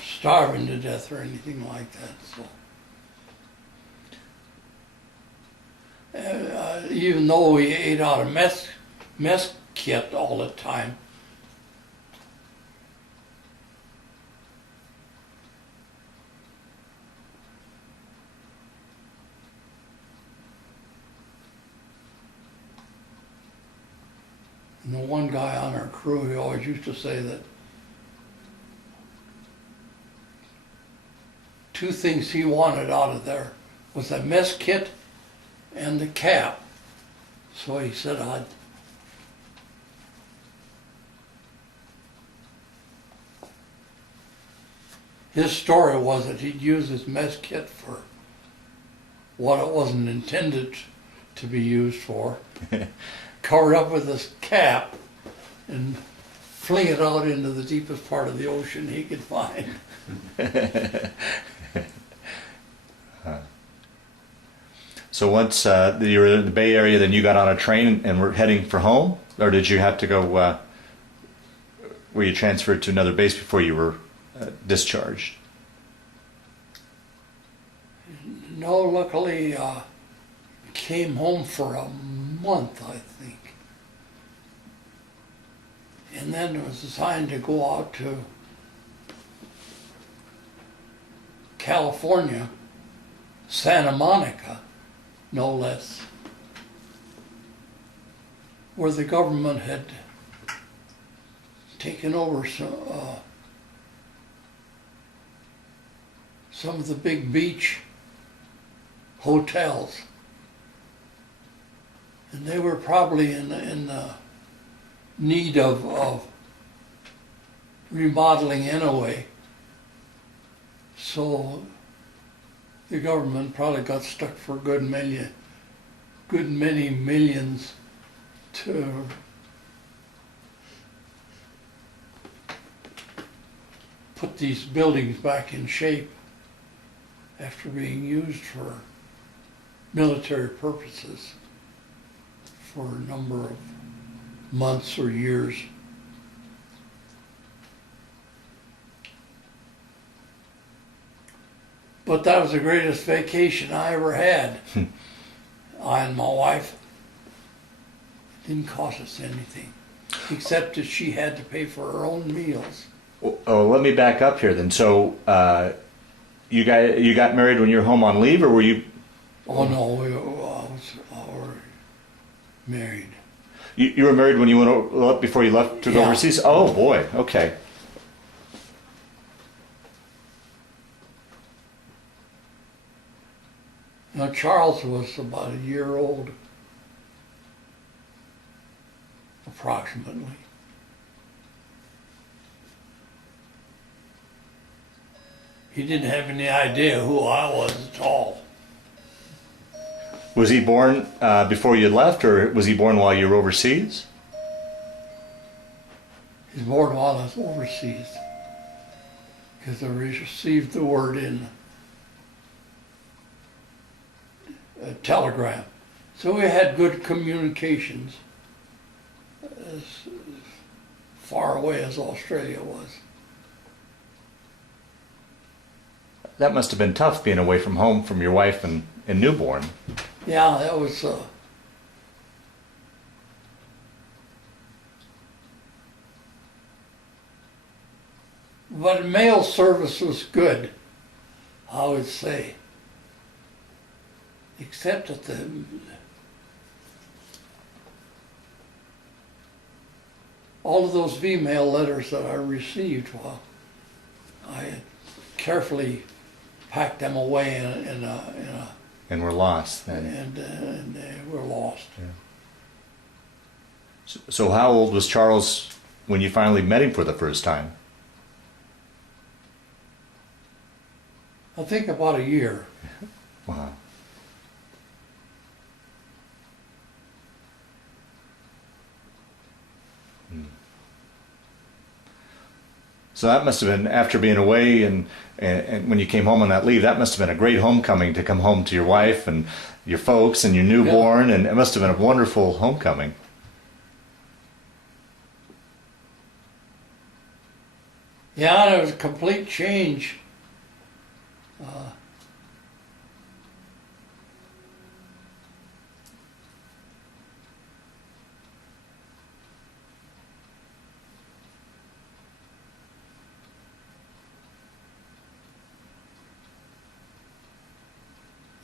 starving to death or anything like that. So even though we ate out of mess kit all the time. And the one guy on our crew, he always used to say that two things he wanted out of there was a mess kit and the cap. So he said, his story was that he'd use his mess kit for what it wasn't intended to be used for. Covered up with this cap and fling it out into the deepest part of the ocean he could find. So once you were in the Bay Area, then you got on a train and were heading for home? Or did you have to go, were you transferred to another base before you were discharged? No, luckily came home for a month, I think. And then was assigned to go out to California, Santa Monica, no less, where the government had taken over some of the big beach hotels. And they were probably in need of remodeling anyway. So the government probably got stuck for a good many millions to put these buildings back in shape after being used for military purposes for a number of months or years. But that was the greatest vacation I ever had. I and my wife. It didn't cost us anything, except that she had to pay for her own meals. Oh, let me back up here then. So you got married when you were home on leave, or were you? Oh no, we was already married. You were married when you went before you left to go overseas? Oh boy, okay. Now Charles was about a year old, approximately. He didn't have any idea who I was at all. Was he born before you left, or was he born while you were overseas? He was born while I was overseas, because I received the word in a telegram. So we had good communications as far away as Australia was. That must have been tough, being away from home from your wife and newborn. Yeah, that was but mail service was good, I would say. Except that all of those V-mail letters that I received, well, I had carefully packed them away in a And were lost then. and they were lost. Yeah. So how old was Charles when you finally met him for the first time? I think about a year. Wow. So that must have been, after being away and when you came home on that leave, that must have been a great homecoming to come home to your wife and your folks and your newborn, and it must have been a wonderful homecoming. Yeah, it was a complete change.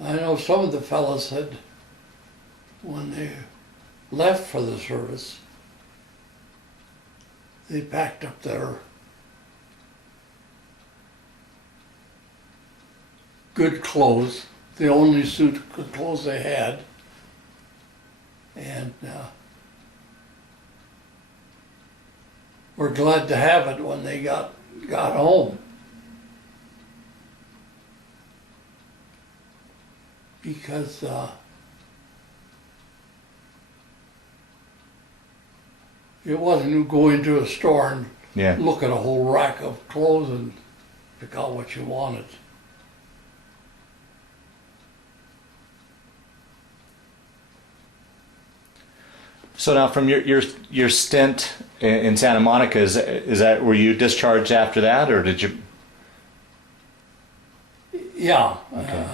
I know some of the fellas had, when they left for the service, they packed up their good clothes, the only suit of clothes they had, and were glad to have it when they got home. Because it wasn't go into a store and look at a whole rack of clothes and pick out what you wanted. So now, from your stint in Santa Monica, is that, were you discharged after that, or did you? Yeah. Okay.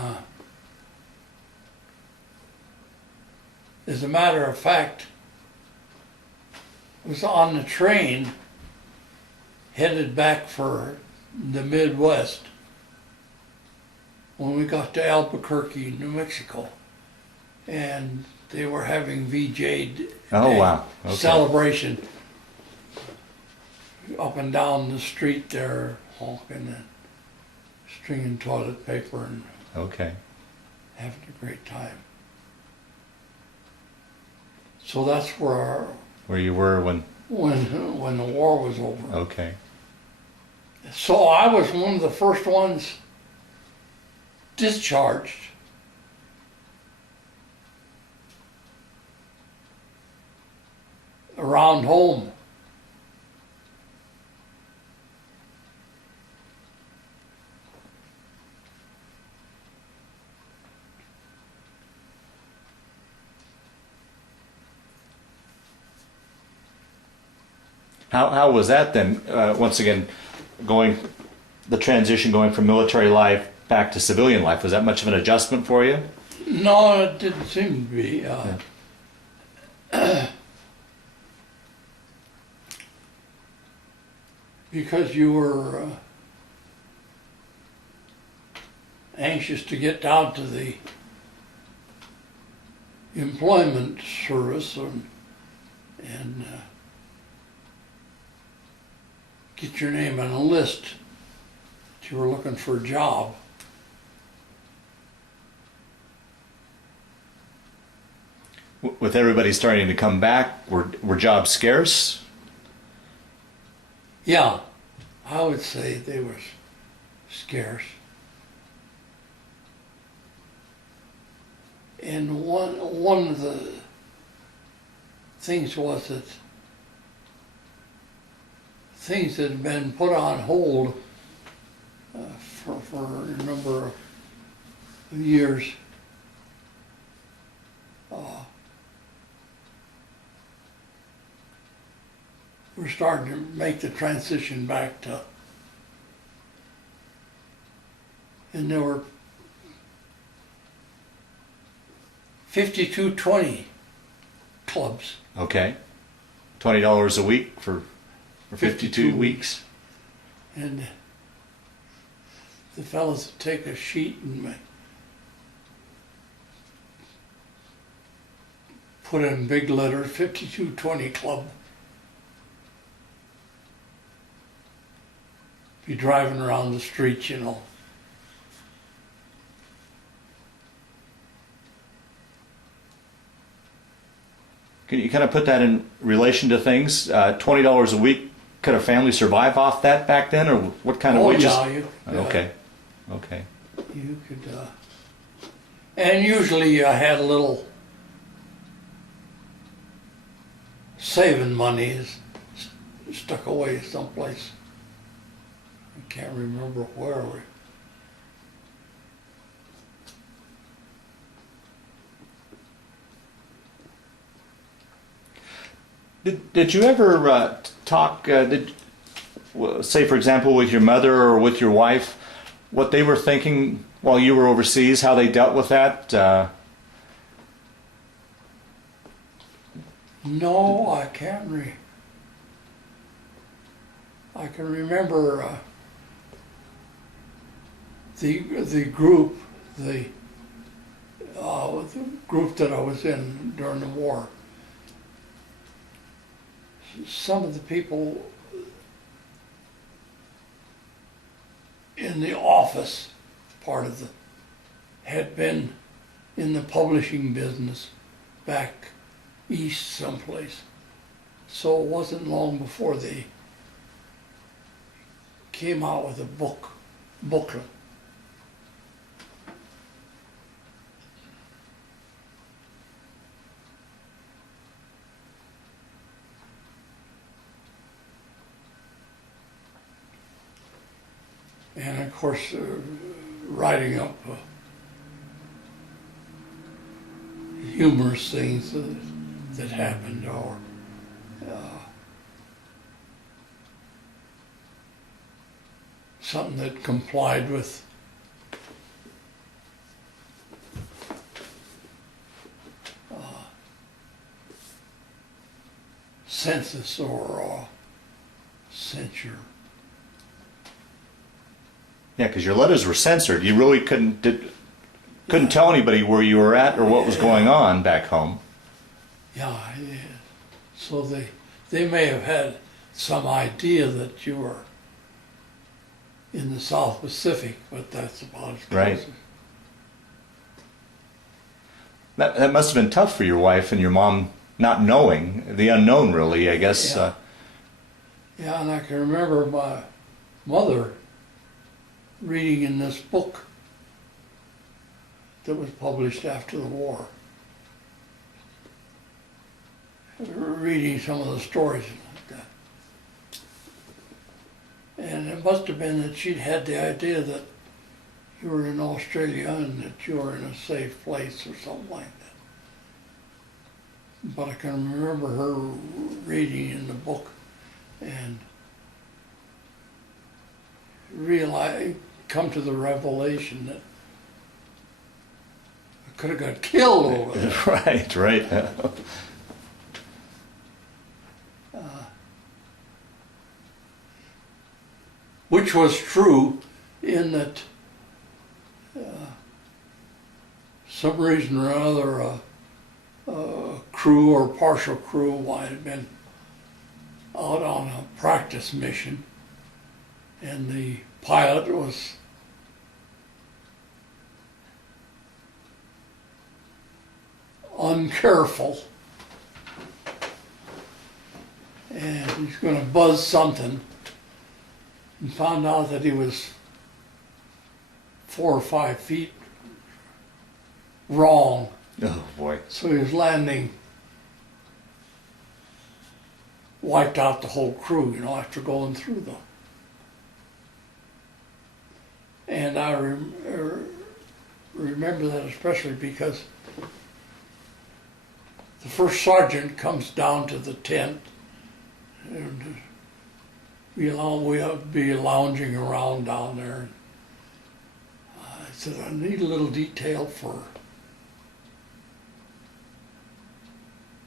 As a matter of fact, I was on the train headed back for the Midwest when we got to Albuquerque, New Mexico, and they were having VJ Oh, wow. Okay. celebration up and down the street there, honking and stringing toilet paper and Okay. having a great time. So that's where you were when the war was over. Okay. So I was one of the first ones discharged. Around home. How was that then? Once again, the transition going from military life back to civilian life, was that much of an adjustment for you? No, it didn't seem to be. Because you were anxious to get down to the employment service and get your name on a list that you were looking for a job. With everybody starting to come back, were jobs scarce? Yeah, I would say they were scarce. And one of the things was that things that had been put on hold for a number of years we're starting to make the transition back to, and there were 5220 clubs. Okay. $20 a week for 52 weeks. And the fellas would take a sheet and put in big letters, 5220 Club. Be driving around the streets, you know. Can you kind of put that in relation to things? $20 a week, could a family survive off that back then, or what kind of wages? Yeah, Okay. You could, and usually I had a little saving money stuck away someplace. can't remember where we. Did you ever talk, say for example with your mother or with your wife, what they were thinking while you were overseas, how they dealt with that? No, I can't I can remember the group, the group that I was in during the war. Some of the people in the office part of the had been in the publishing business back east someplace. So it wasn't long before they came out with a booklet. And of course, writing up humorous things that happened, or something that complied with census or censure. Yeah, because your letters were censored. You really couldn't tell anybody where you were at or what was going on back home. Yeah. So they may have had some idea that you were in the South Pacific, but that's about as close. Right. That must have been tough for your wife and your mom, not knowing, the unknown really, I guess. Yeah. Yeah, and I can remember my mother reading in this book that was published after the war, reading some of the stories like that. And it must have been that she'd had the idea that you were in Australia and that you were in a safe place or something like that. But I can remember her reading in the book and come to the revelation that I could have got killed over there. Right. Which was true in that some reason or another a crew or partial crew might have been out on a practice mission, and the pilot was uncareful, and he's going to buzz something, and found out that he was 4 or 5 feet wrong. Oh boy. So he was landing, wiped out the whole crew, after going through them. And I remember that especially because the first sergeant comes down to the tent, and we'll be lounging around down there. I said, I need a little detail for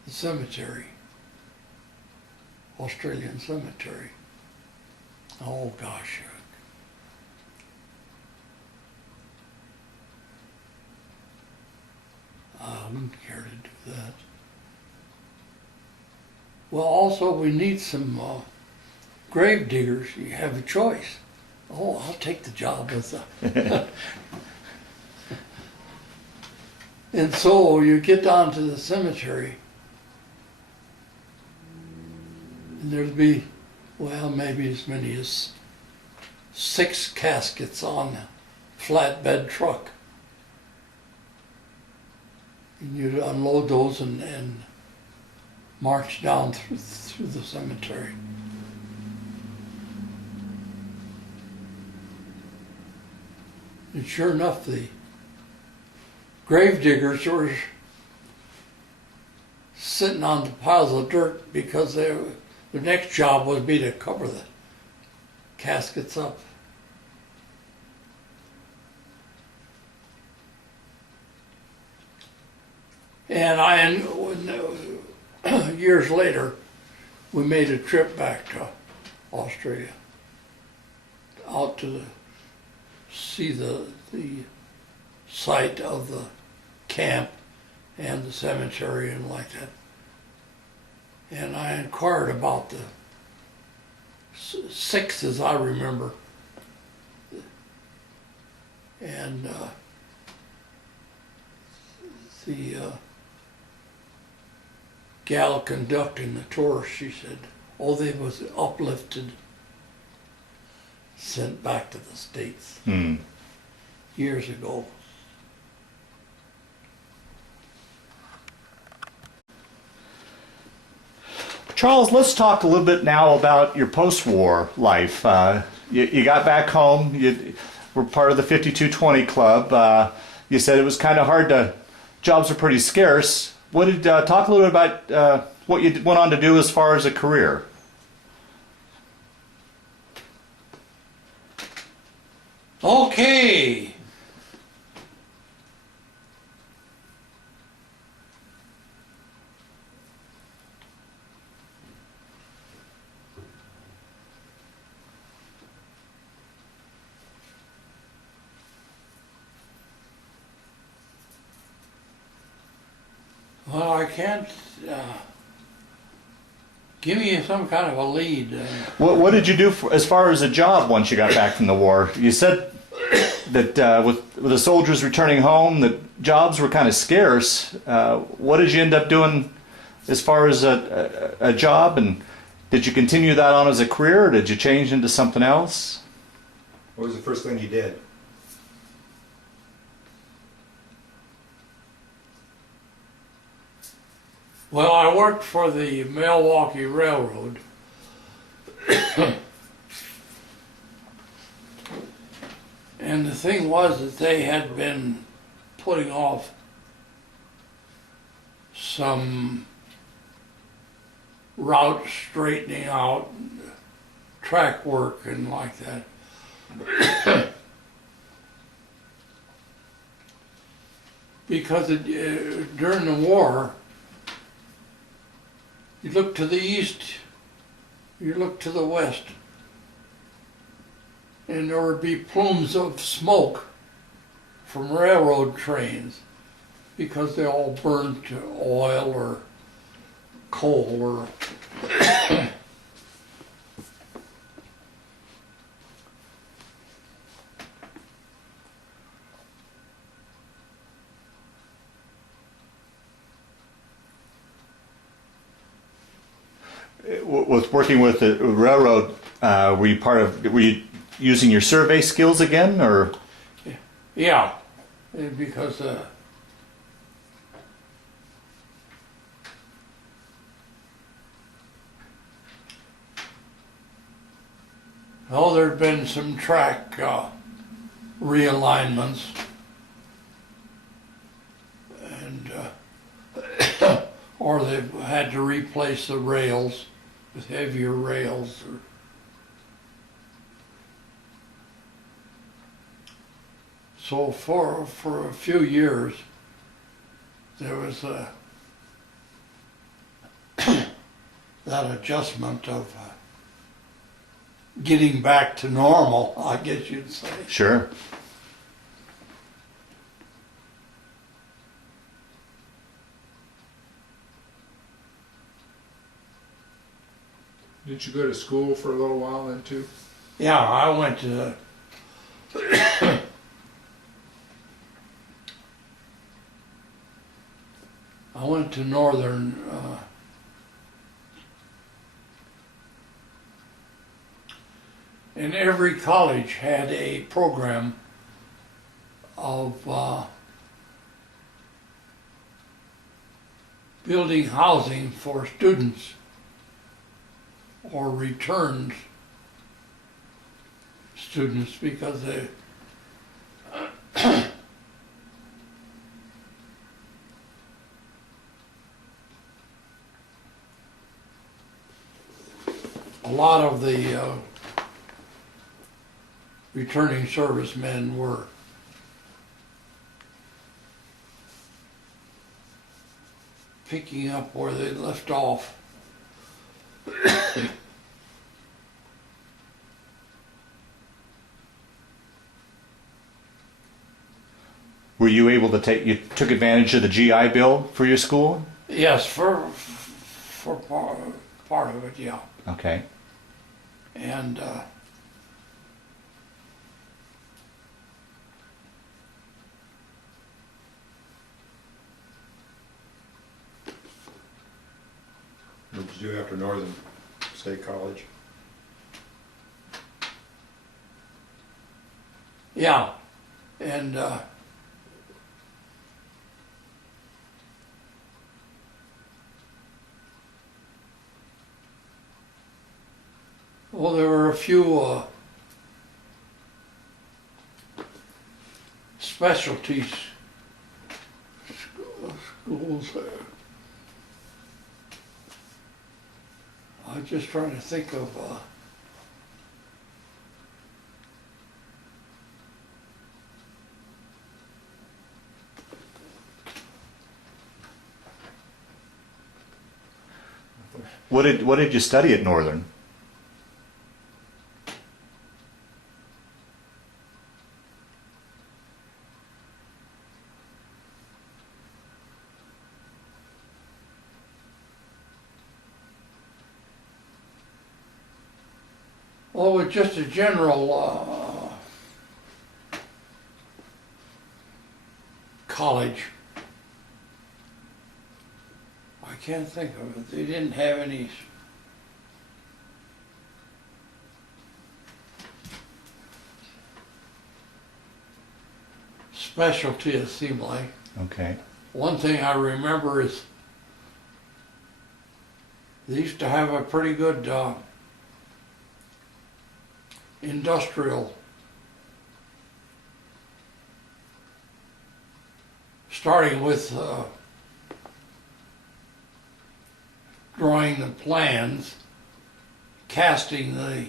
the cemetery, Australian cemetery. Oh gosh. I wouldn't care to do that. Well, also we need some grave diggers. You have a choice. Oh, I'll take the job with the. And so you get down to the cemetery, and there'd be, well, maybe as many as 6 caskets on a flatbed truck. And you'd unload those and march down through the cemetery. And sure enough, the grave diggers were sitting on the piles of dirt because the next job would be to cover the caskets up. And years later, we made a trip back to Australia, out to see the site of the camp and the cemetery and like that. And I inquired about the six, as I remember. And the gal conducting the tour, she said, oh, they was uplifted, sent back to the States years ago. Charles, let's talk a little bit now about your post-war life. You got back home. You were part of the 5220 Club. You said it was kind of hard to. Jobs are pretty scarce. Talk a little bit about what you went on to do as far as a career? Okay. Well, I can't give me some kind of a lead. What did you do as far as a job once you got back from the war? You said that with the soldiers returning home, that jobs were kind of scarce. What did you end up doing as far as a job? And did you continue that on as a career, or did you change into something else? What was the first thing you did? Well, I worked for the Milwaukee Railroad. And the thing was that they had been putting off some route straightening out, track work and like that. Because during the war, you look to the east, you look to the west, and there would be plumes of smoke from railroad trains because they all burned to oil or coal or With working with the railroad, were you using your survey skills again, or? yeah, because well, there'd been some track realignments, and or they had to replace the rails with heavier rails. So for a few years, there was that adjustment of getting back to normal, I guess you'd say. Sure. Didn't you go to school for a little while then too? Yeah, I went to I went to Northern and every college had a program of building housing for students or returned students because A lot of the returning servicemen were picking up where they left off. Were you able to you took advantage of the GI Bill for your school? Yes, for part of it, yeah. Okay. And What did you do after Northern State College? yeah, and well, there were a few specialties schools there. I'm just trying to think of What did you study at Northern? well, it's just a general college. I can't think of it. They didn't have any specialty, it seemed like. Okay. One thing I remember is they used to have a pretty good industrial, starting with drawing the plans, casting the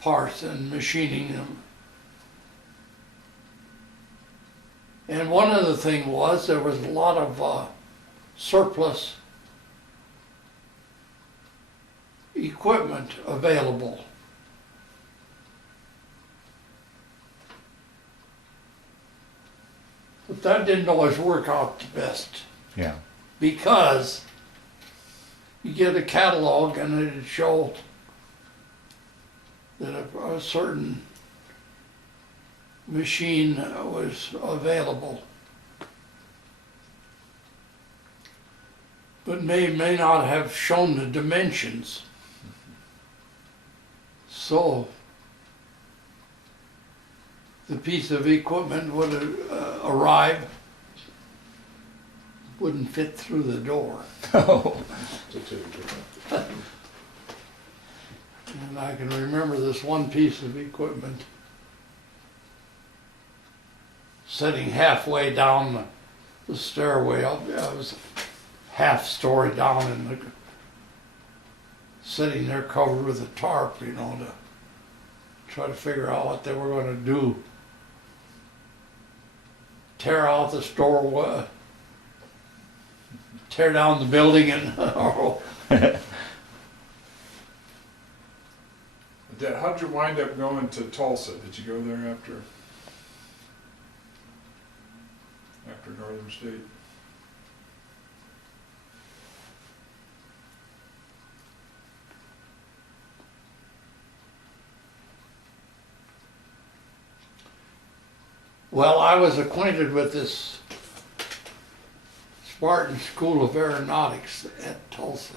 parts and machining them. And one other thing was there was a lot of surplus equipment available. But that didn't always work out the best, Yeah. because you get a catalog and it'd show that a certain machine was available, but may not have shown the dimensions. So the piece of equipment would arrive, wouldn't fit through the door. Oh. And I can remember this one piece of equipment sitting halfway down the stairway. I was half story down and sitting there covered with a tarp, you know, to try to figure out what they were going to do. Tear out the store, tear down the building, and How'd you wind up going to Tulsa? Did you go there after Northern State? well, I was acquainted with this Spartan School of Aeronautics at Tulsa.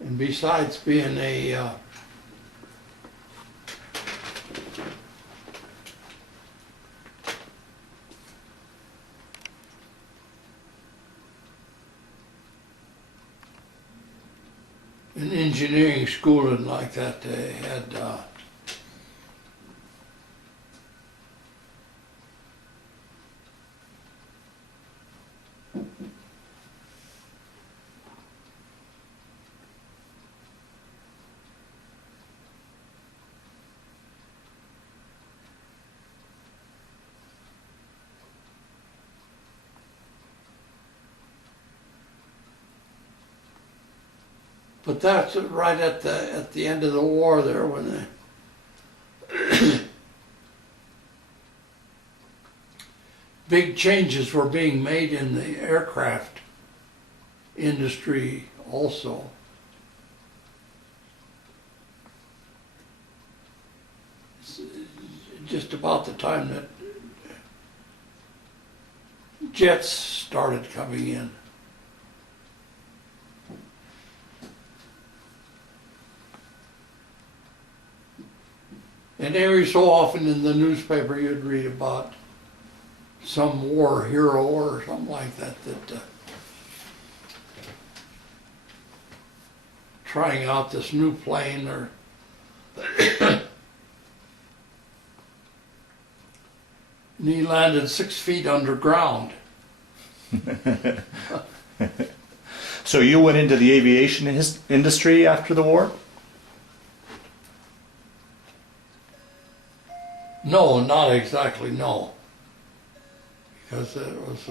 And besides being a in engineering schooling like that, they had but that's right at the end of the war there when the big changes were being made in the aircraft industry also. It's just about the time that jets started coming in. And every so often in the newspaper you'd read about some war hero or something like that trying out this new plane or and he landed 6 feet underground. So you went into the aviation industry after the war? No, not exactly, no. Because it was,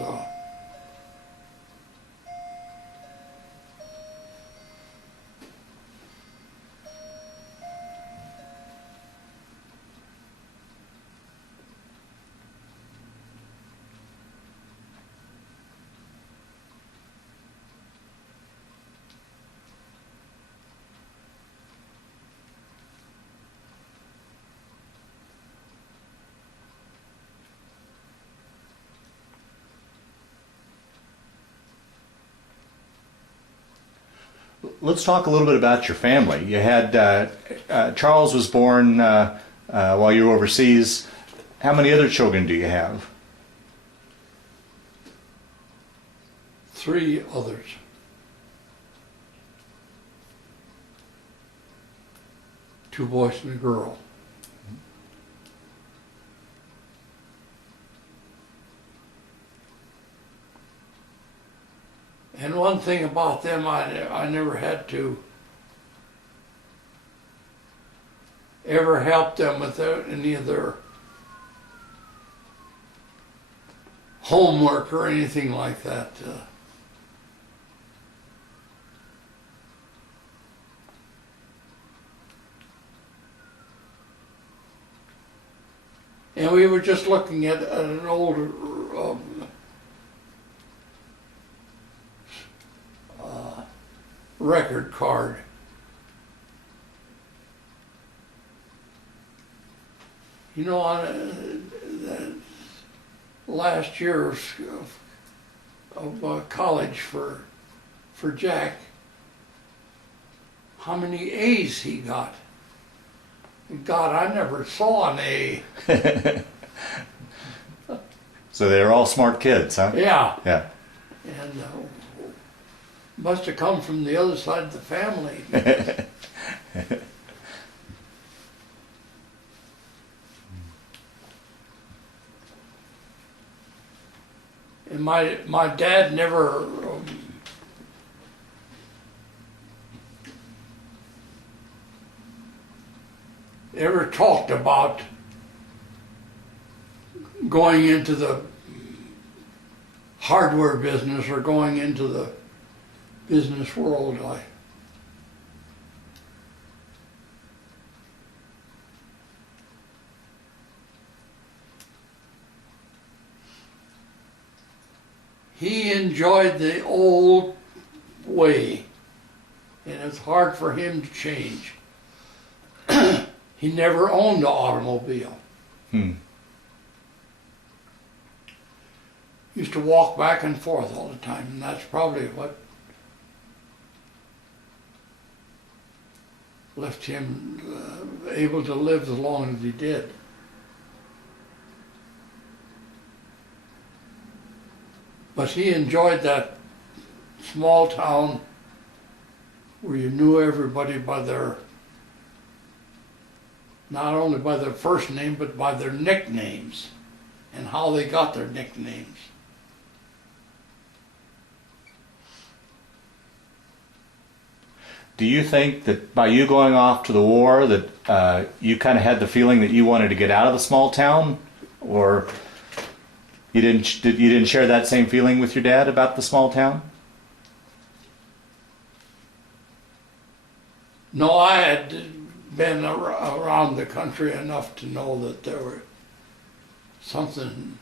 Let's talk a little bit about your family. You had Charles was born while you were overseas. How many other children do you have? 3 others. Two boys and a girl. And one thing about them, I never had to ever help them with any of their homework or anything like that. And we were just looking at an old record card. You know, on the last year of college for Jack, how many A's he got. God, I never saw an A. So they're all smart kids, huh? Yeah. Yeah. And must have come from the other side of the family. And my dad never ever talked about going into the hardware business or going into the business world. He enjoyed the old way, and it's hard for him to change. He never owned an automobile. Used to walk back and forth all the time, and that's probably what left him able to live as long as he did. But he enjoyed that small town where you knew everybody by their, not only by their first name, but by their nicknames and how they got their nicknames. Do you think that by you going off to the war that you kind of had the feeling that you wanted to get out of the small town, or you didn't share that same feeling with your dad about the small town? No, I had been around the country enough to know that there were something,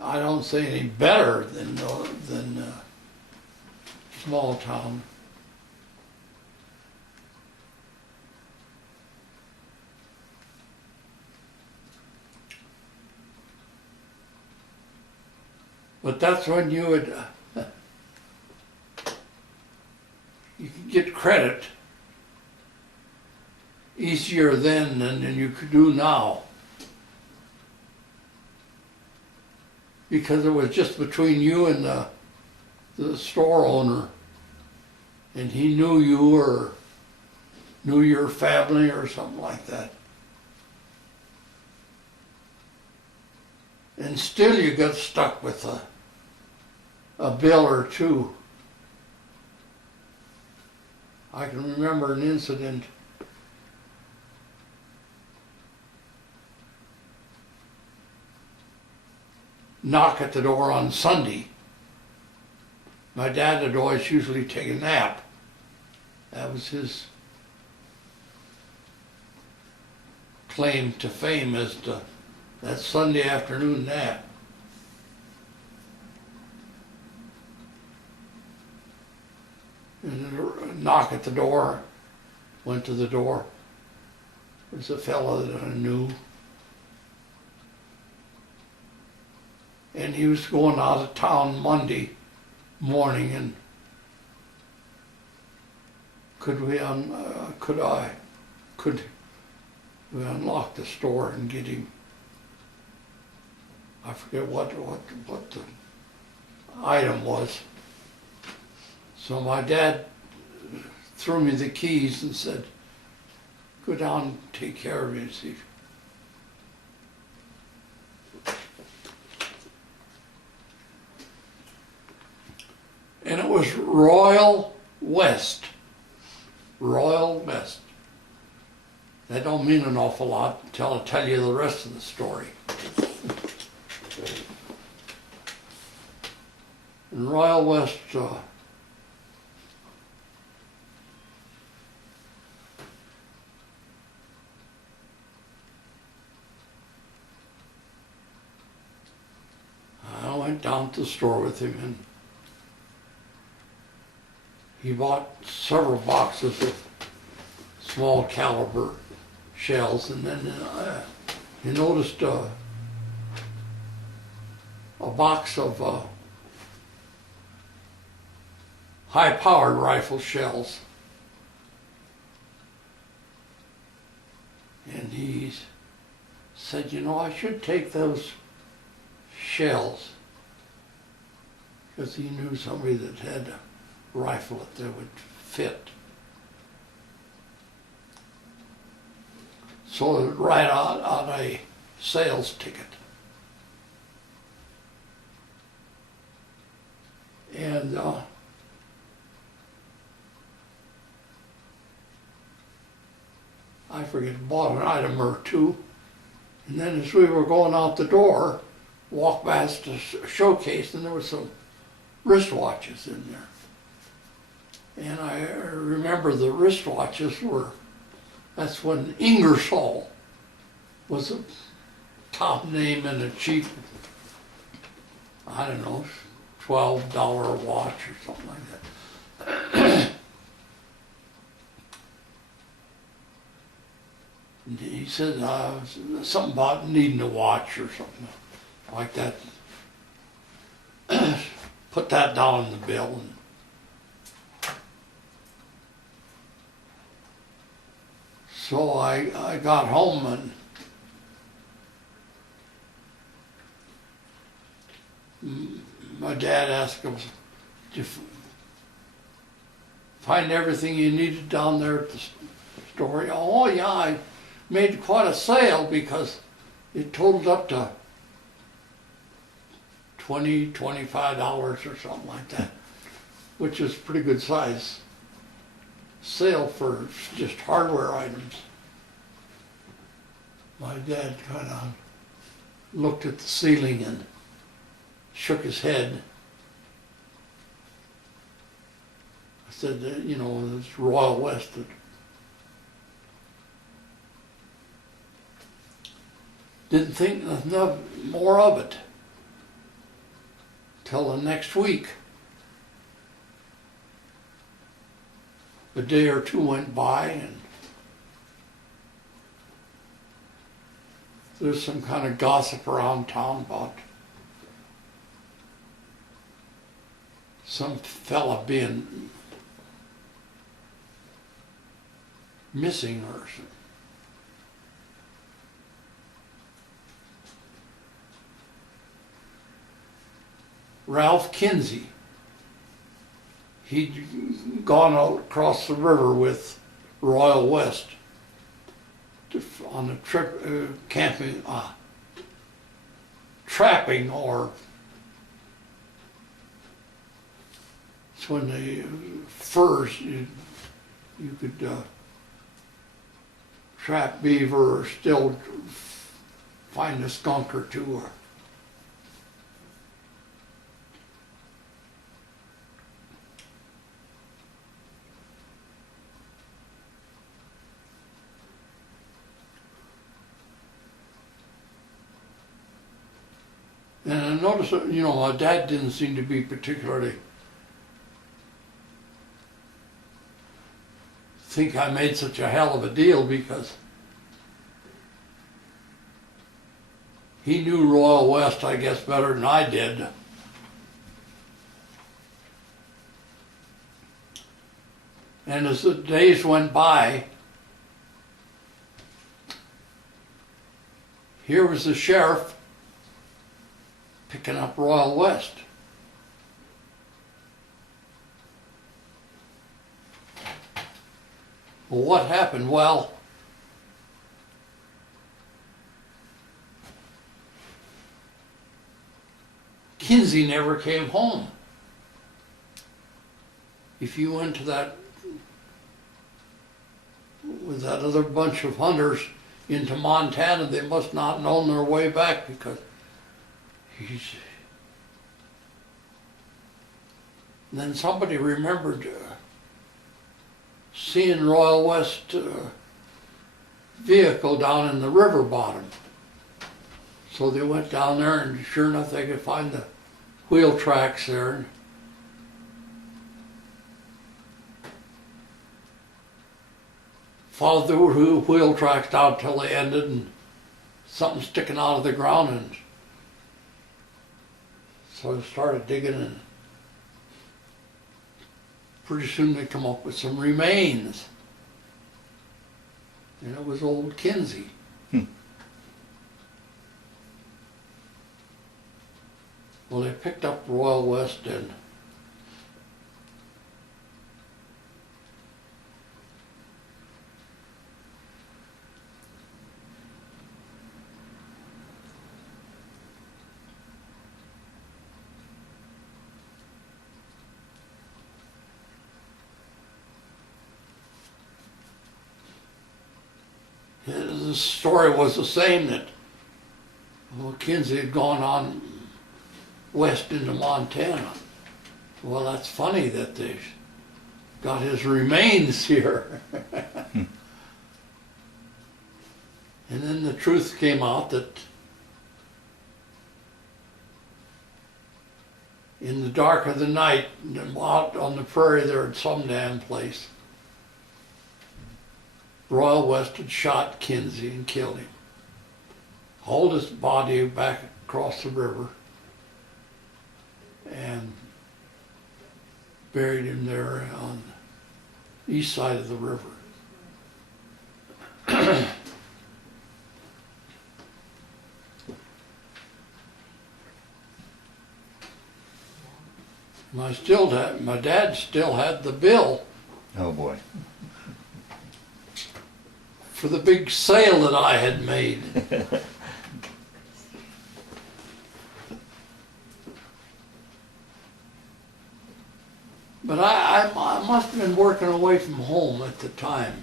I don't say any better than small town. But that's when you would, you could get credit easier then than you could do now. Because it was just between you and the store owner, and he knew you or knew your family or something like that. And still you got stuck with a bill or two. I can remember an incident. Knock at the door on Sunday. My dad would always usually take a nap. That was his claim to fame, as to that Sunday afternoon nap. And a knock at the door. Went to the door. There's a fellow that I knew. And he was going out of town Monday morning, and could we unlock the store and get him? I forget what the item was. So my dad threw me the keys and said, "Go down and take care of it." See. And it was Royal West. Royal West. That don't mean an awful lot until I tell you the rest of the story. In Royal West, I went down to the store with him, and he bought several boxes of small caliber shells, and then he noticed a box of high-powered rifle shells. And he said, "You know, I should take those shells," because he knew somebody that had a rifle that would fit. So it would write out a sales ticket. And I forget, bought an item or two. And then as we were going out the door, walked past a showcase, and there were some wristwatches in there. And I remember the wristwatches were, that's when Ingersoll was a top name and a cheap, I don't know, $12 watch or something like that. And he said something about needing a watch or something like that. Put that down in the bill. And so I got home, and my dad asked him, find everything you needed down there at the store? Oh yeah, I made quite a sale because it totaled up to $25 or something like that, which is pretty good size sale for just hardware items. My dad kind of looked at the ceiling and shook his head. I said, you know, it's Royal West. Didn't think enough more of it till the next week. A day or two went by and there's some kind of gossip around town about some fella being missing or something. Ralph Kinsey. He'd gone out across the river with Royal West on a trip, camping, trapping, or it's when the furs, you could trap beaver or still find a skunk or two. And I noticed that, you know, my dad didn't seem to be particularly think I made such a hell of a deal because he knew Royal West, I guess, better than I did. And as the days went by, here was the sheriff picking up Royal West. Well, what happened? Well, Kinsey never came home. If you went to that, with that other bunch of hunters into Montana, they must not known their way back because then somebody remembered seeing Royal West vehicle down in the river bottom. So they went down there and sure enough they could find the wheel tracks there. Followed the wheel tracks down till they ended and something sticking out of the ground, and so I started digging, and pretty soon they come up with some remains. And it was old Kinsey. Well, they picked up Royal West and the story was the same, that Kinsey had gone on west into Montana. Well, that's funny that they got his remains here. And then the truth came out that in the dark of the night, out on the prairie there at some damn place, Royal West had shot Kinsey and killed him. Hauled his body back across the river and buried him there on the east side of the river. My dad still had the bill Oh boy. for the big sale that I had made. But I must have been working away from home at the time.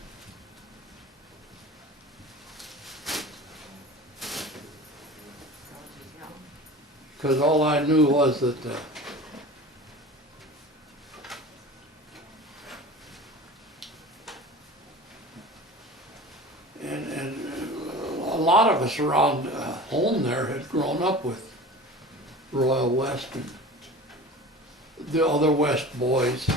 Because all I knew was that and a lot of us around home there had grown up with Royal West and the other West boys.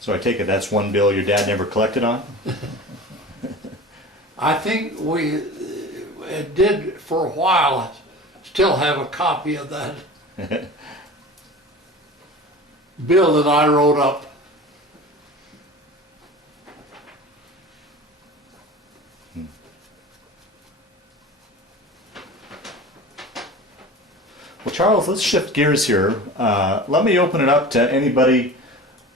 So I take it that's one bill your dad never collected on? I think we did for a while. I still have a copy of that bill that I wrote up. Well, Charles, let's shift gears here. Let me open it up to anybody,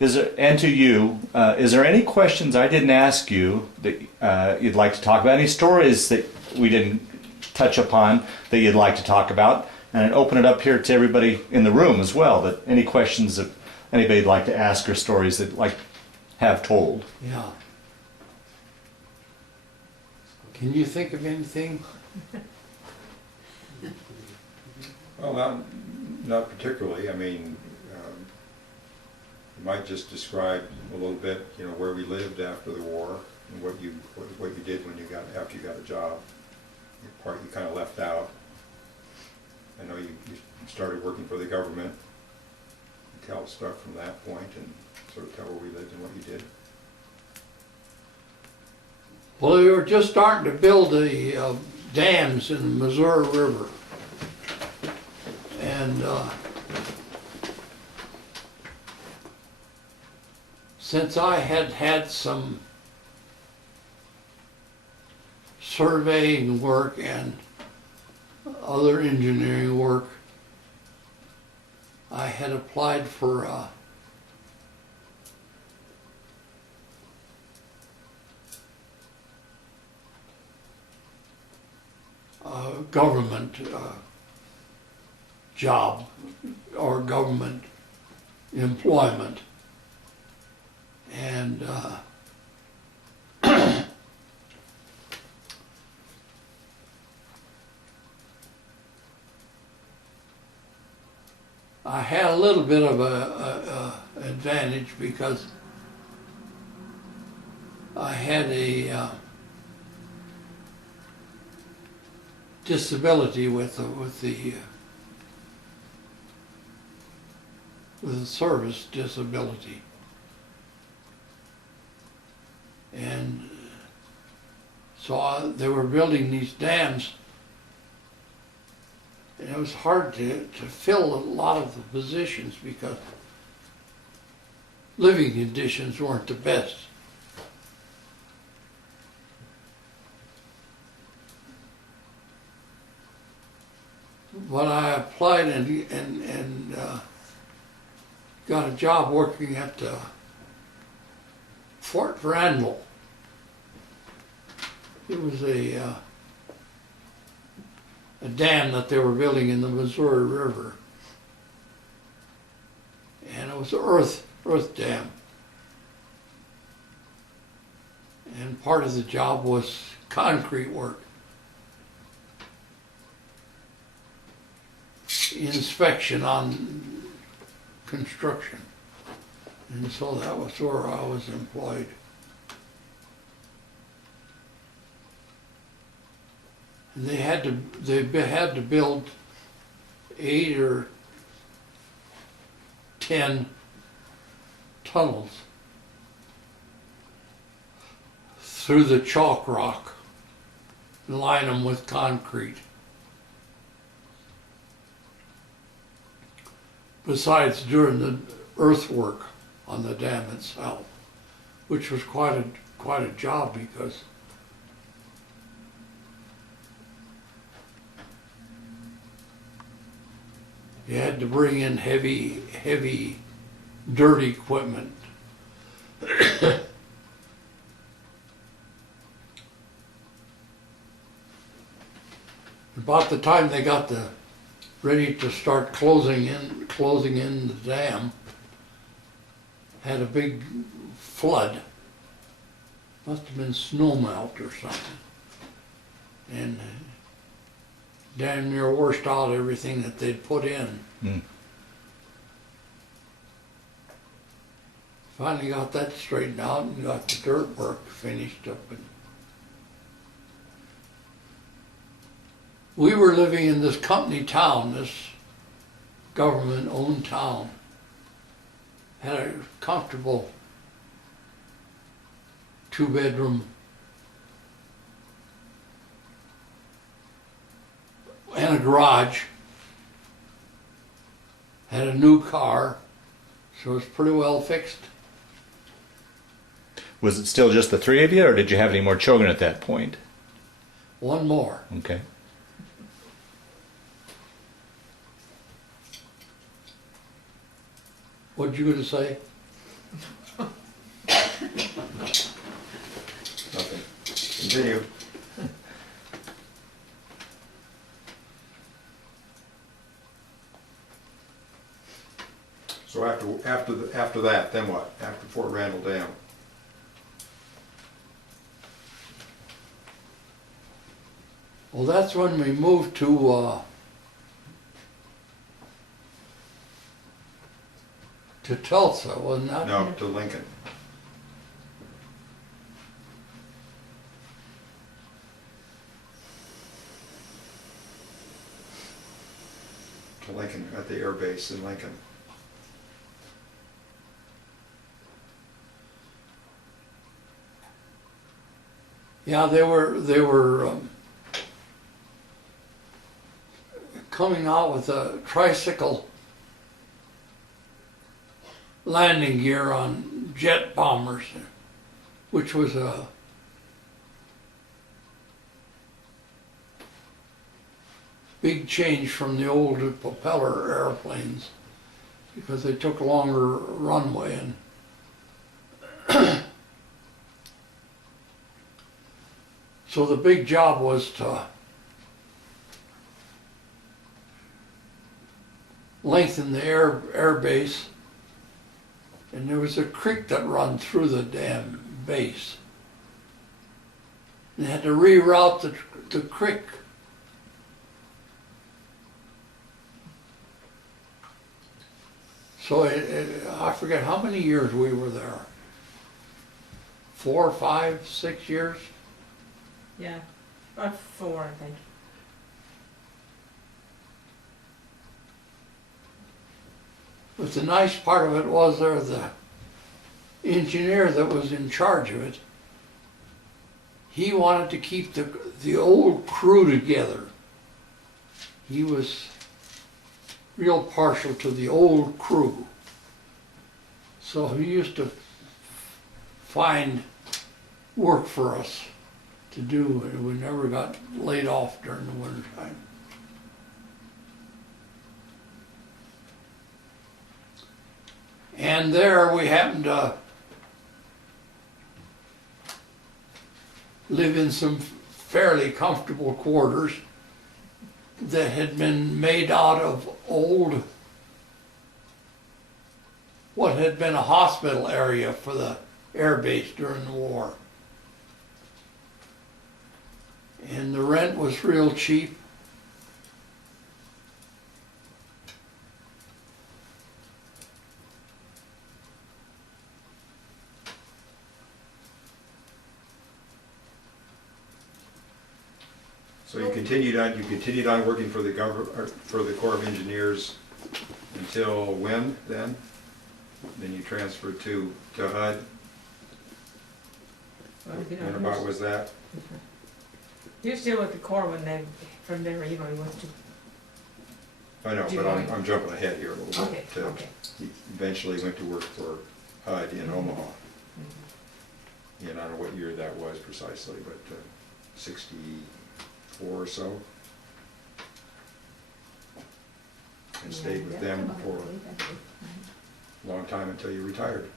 and to you. Is there any questions I didn't ask you that you'd like to talk about? Any stories that we didn't touch upon that you'd like to talk about? And open it up here to everybody in the room as well. That any questions that anybody'd like to ask or stories that like have told. Yeah. Can you think of anything? Well, not particularly. I mean, you might just describe a little bit, you know, where we lived after the war and what you did when after you got a job. The part you kind of left out. I know you started working for the government. You tell stuff from that point and sort of tell where we lived and what you did. Well, we were just starting to build the dams in the Missouri River. And since I had had some surveying work and other engineering work, I had applied for a government job or government employment. And I had a little bit of a advantage because I had a disability with a service disability. And so they were building these dams, and it was hard to fill a lot of the positions because living conditions weren't the best. But I applied and got a job working at Fort Randall. It was a dam that they were building in the Missouri River, and it was an earth dam. And part of the job was concrete work, inspection on construction. And so that was where I was employed. And they had to build 8 or 10 tunnels through the chalk rock and line them with concrete. Besides doing the earthwork on the dam itself, which was quite a job because You had to bring in heavy dirt equipment. About the time they got ready to start closing in the dam, had a big flood. Must have been snow melt or something. And damn near washed out everything that they'd put in. Hmm. Finally got that straightened out and got the dirt work finished up. And we were living in this company town, this government-owned town. Had a comfortable two-bedroom and a garage. Had a new car, so it was pretty well fixed. Was it still just the three of you, or did you have any more children at that point? One more. Okay. What you gonna say? Nothing. Continue. So after that, then what? After Fort Randall Dam? Well, that's when we moved to Tulsa, wasn't that? No, to Lincoln. To Lincoln, at the air base in Lincoln. Yeah, they were coming out with a tricycle landing gear on jet bombers, which was a big change from the old propeller airplanes because they took longer runway. And so the big job was to lengthen the air base, and there was a creek that run through the damn base. They had to reroute the creek. So I forget how many years we were there. 4, 5, 6 years? Yeah, about 4, I think. But the nice part of it was the engineer that was in charge of it, he wanted to keep the old crew together. He was real partial to the old crew. So he used to find work for us to do, and we never got laid off during the winter time. And there we happened to live in some fairly comfortable quarters that had been made out of old, what had been a hospital area for the air base during the war. And the rent was real cheap. So you continued on working for the for the Corps of Engineers until when then? Then you transferred to HUD? When about was that? He was still with the Corps when they, from there, he went to. I know, but I'm jumping ahead here a little Okay, bit. okay. He eventually went to work for HUD in Omaha. Mhm. And I don't know what year that was precisely, but 64 or so. and stayed with them for a long time until you retired.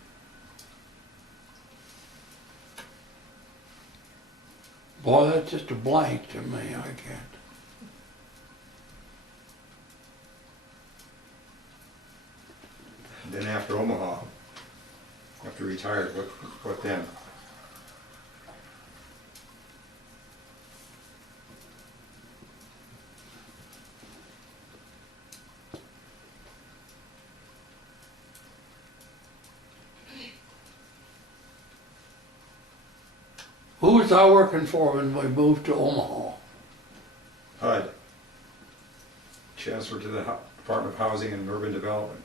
Boy, that's just a blank to me, I can't. And then after Omaha, after you retired, what then? Who was I working for when we moved to Omaha? HUD, transferred to the Department of Housing and Urban Development.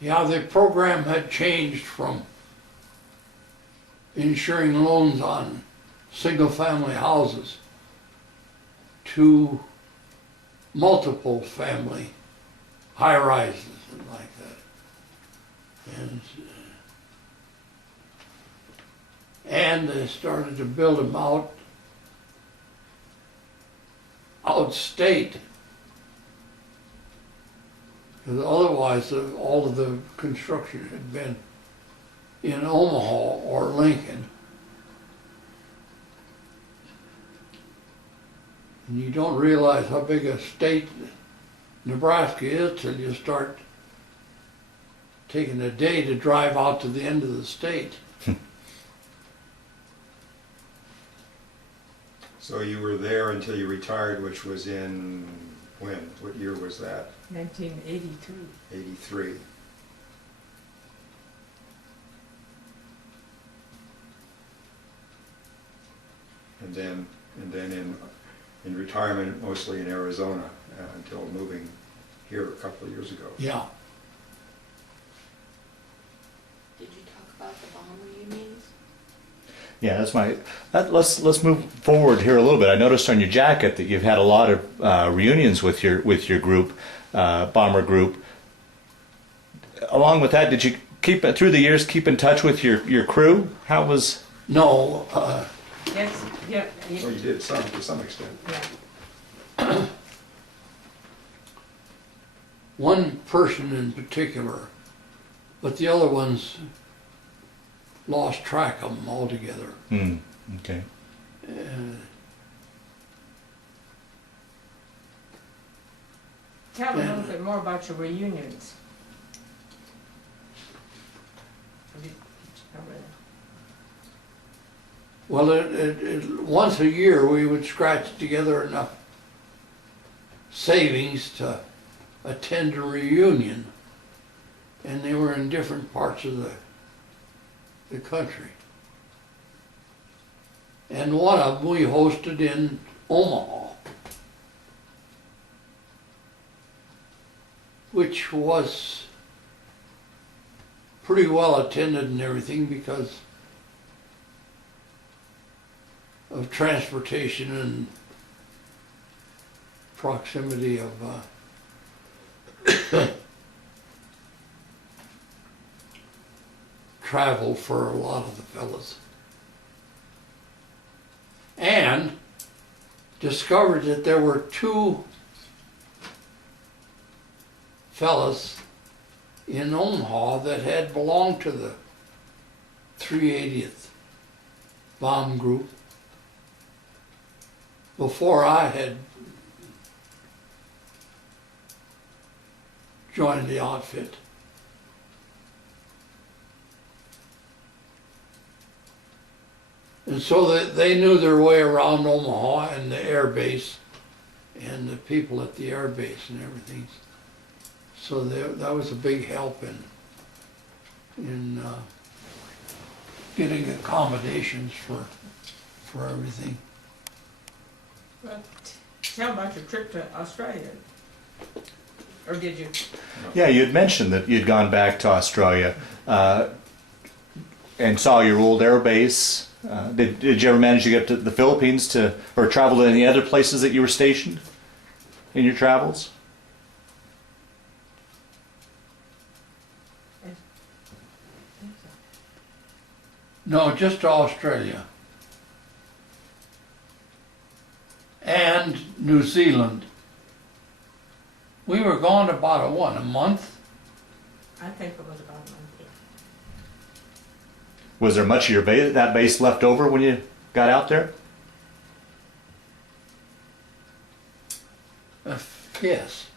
Yeah, the program had changed from insuring loans on single-family houses to multiple family high-rises and like that. And they started to build them outstate. Because otherwise, all of the construction had been in Omaha or Lincoln. And you don't realize how big a state Nebraska is till you start taking a day to drive out to the end of the state. So you were there until you retired, which was in, when? What year was that? 1983. 83. And then in retirement, mostly in Arizona, until moving here a couple of years ago. Yeah. Did you talk about the bomb reunions? Yeah, let's move forward here a little bit. I noticed on your jacket that you've had a lot of reunions with your group, bomber group. Along with that, did you through the years keep in touch with your crew? How was? No, Yes, yeah, Oh, you did some, to some extent. yeah. one person in particular, but the other ones lost track of them altogether. Okay. Tell me a little bit more about your reunions. Well, once a year we would scratch together enough savings to attend a reunion, and they were in different parts of the country. And one of them we hosted in Omaha, which was pretty well attended and everything because of transportation and proximity of travel for a lot of the fellas. And discovered that there were two fellas in Omaha that had belonged to the 380th Bomb Group before I had joined the outfit. And so they knew their way around Omaha and the air base and the people at the air base and everything. So that was a big help in getting accommodations for everything. Well, tell about your trip to Australia. Or did you? Yeah, you had mentioned that you'd gone back to Australia and saw your old air base. Did you ever manage to get to the Philippines or travel to any other places that you were stationed in your travels? No, just to Australia. And New Zealand. We were gone about a month? I think it was about a month, yeah. Was there much of your base, that base left over when you got out there? Yes.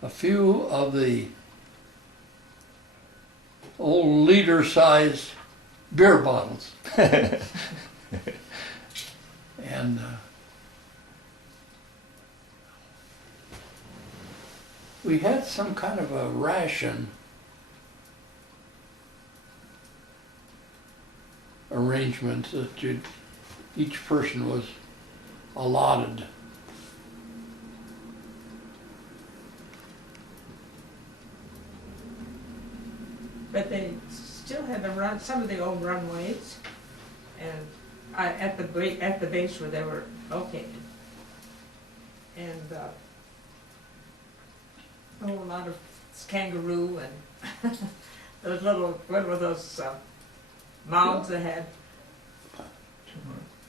A few of the old liter-sized beer bottles. And we had some kind of a ration arrangement that each person was allotted. But they still had some of the old runways, and at the base where they were located. And a whole lot of kangaroo and those little, what were those mounds they had?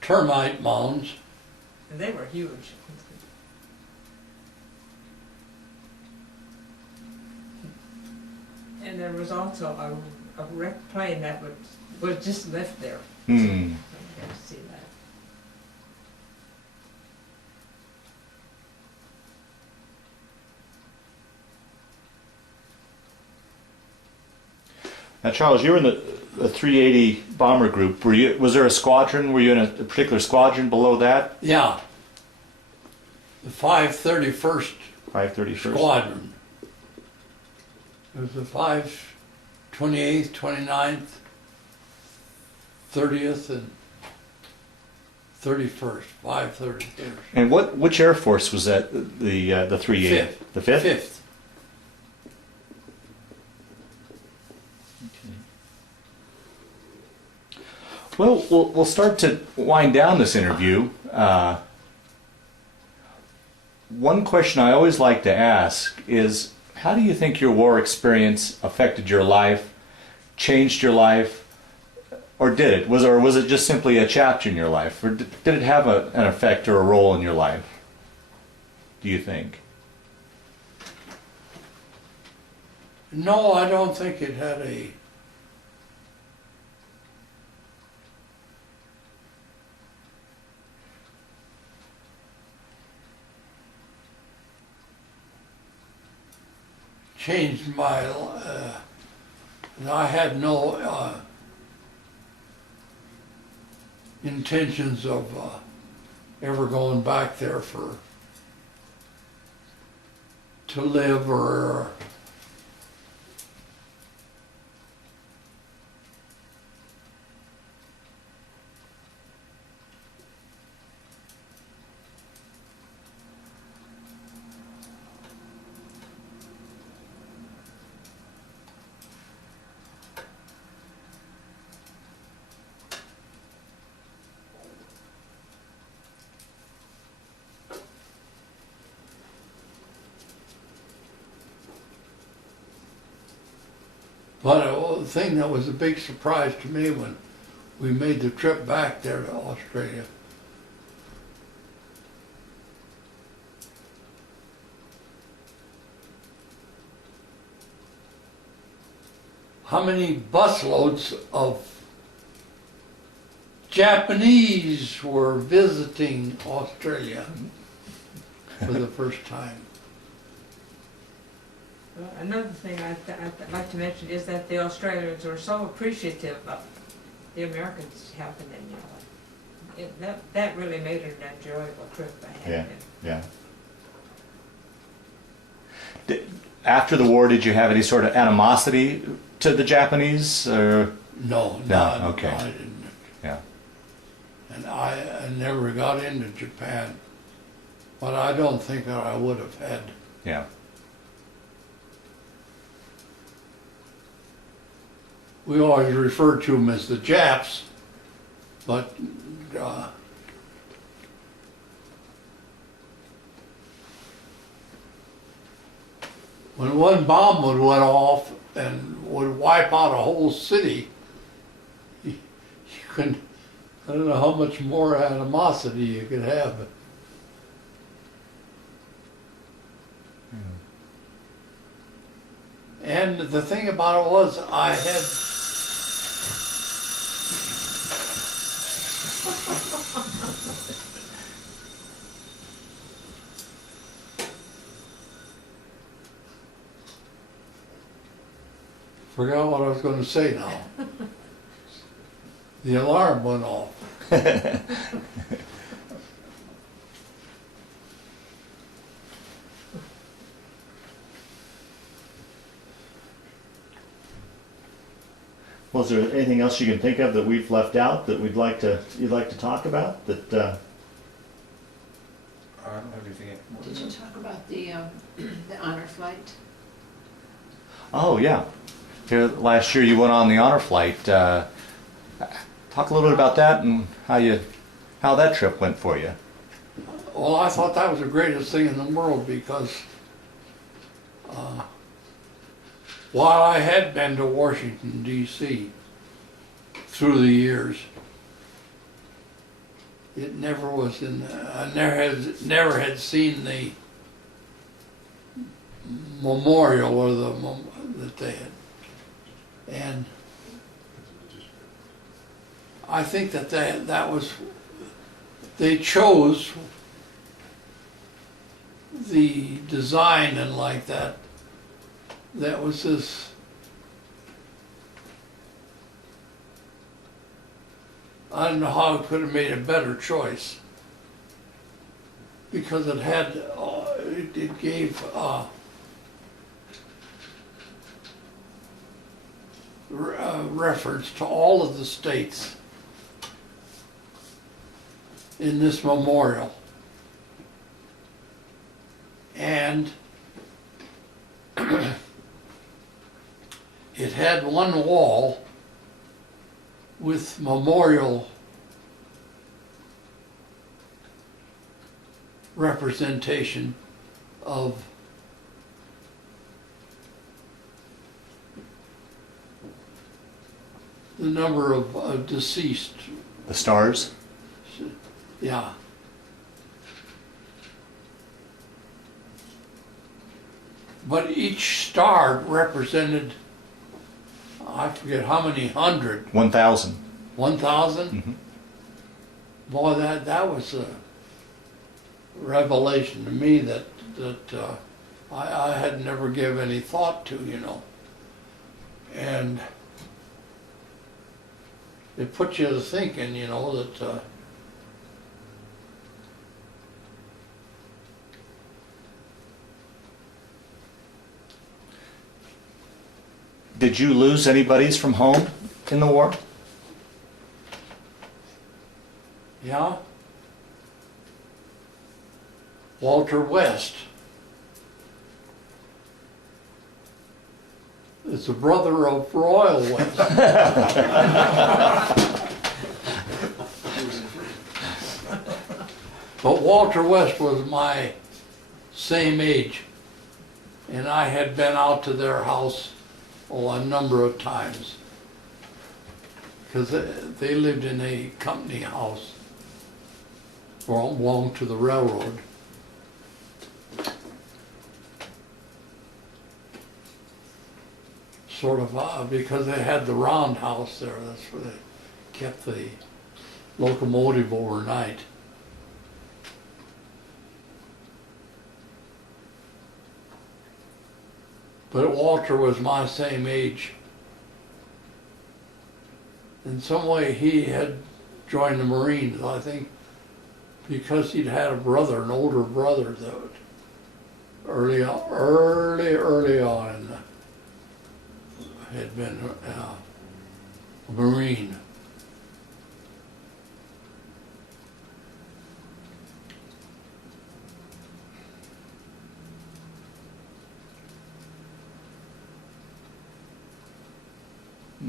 Termite mounds. And they were huge. And there was also a wrecked plane that was just left there. Hmm. You got to see that. Now, Charles, you were in the 380 bomber group. Was there a squadron? Were you in a particular squadron below that? Yeah. The 531st 531st. Squadron. It was the 528th, 29th, 30th, and 31st, 531st. And which Air Force was that? The 380. Fifth. The fifth. Fifth. Well, we'll start to wind down this interview. One question I always like to ask is, how do you think your war experience affected your life, changed your life, or did it? Was it just simply a chapter in your life, or did it have an effect or a role in your life? Do you think? No, I don't think it had a changed my. I had no intentions of ever going back there to live or. But the thing that was a big surprise to me when we made the trip back there to Australia, how many busloads of Japanese were visiting Australia for the first time. Well, another thing I'd like to mention is that the Australians were so appreciative of the Americans helping them. You know, that really made it an enjoyable trip. Yeah. After the war, did you have any sort of animosity to the Japanese? Or? No, Okay. I didn't. Yeah. And I never got into Japan, but I don't think that I would have had. Yeah. We always refer to them as the Japs, but when one bomb would went off and would wipe out a whole city, couldn't, I don't know how much more animosity you could have. And the thing about it was, I had, forgot what I was going to say now. The alarm went off. Was there anything else you can think of that we've left out that you'd like to talk about? That I don't have anything more. Did you talk about the honor flight? Oh yeah, here last year you went on the honor flight. Talk a little bit about that and how that trip went for you. Well, I thought that was the greatest thing in the world because while I had been to Washington, D.C. through the years, it never was I never had seen the memorial or that they had. And I think that was, they chose the design and like that. That was this, I don't know how it could have made a better choice. Because it had, it gave reference to all of the states in this memorial. And it had one wall with memorial representation of the number of deceased. The stars. Yeah. But each star represented, I forget how many hundred. 1,000. 1,000? Mm-hmm. Boy, that was a revelation to me that I had never given any thought to, you know. And it put you to thinking, you know, that Did you lose anybody's from home in the war? yeah. Walter West is the brother of Royal West. But Walter West was my same age, and I had been out to their house a number of times because they lived in a company house belonged to the railroad. Sort of because they had the roundhouse there. That's where they kept the locomotive overnight. But Walter was my same age. In some way he had joined the Marines, I think, because he'd had a brother, an older brother, that early on in had been a Marine.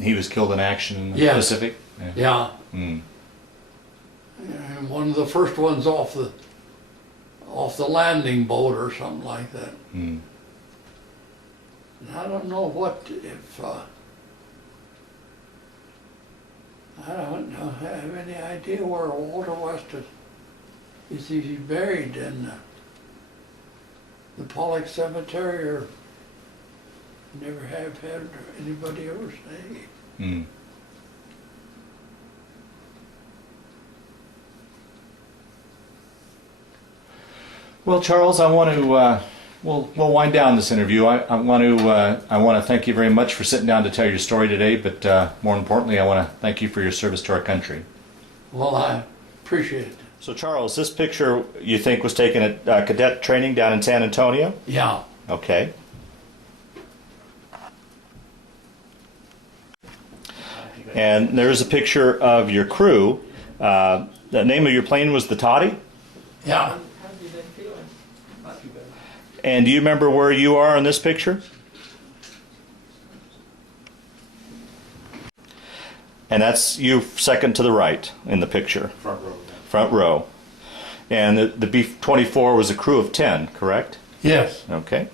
He was killed in action in the Yes. Pacific? Yeah. Mm. And one of the first ones off the landing boat or something like that. Mm. And I don't know what if I don't know, have any idea where Walter West is he buried in the Pollock Cemetery, or never have had anybody ever say. Hmm. Well, Charles, I want to we'll wind down this interview. I want to thank you very much for sitting down to tell your story today. But more importantly, I want to thank you for your service to our country. Well, I appreciate it. So, Charles, this picture you think was taken at cadet training down in San Antonio? Yeah. Okay. And there's a picture of your crew. The name of your plane was the Toddy? Yeah. How have you been feeling? And do you remember where you are in this picture? And that's you second to the right in the picture. Front row. Front row. And the B-24 was a crew of 10, correct? Yes. Okay.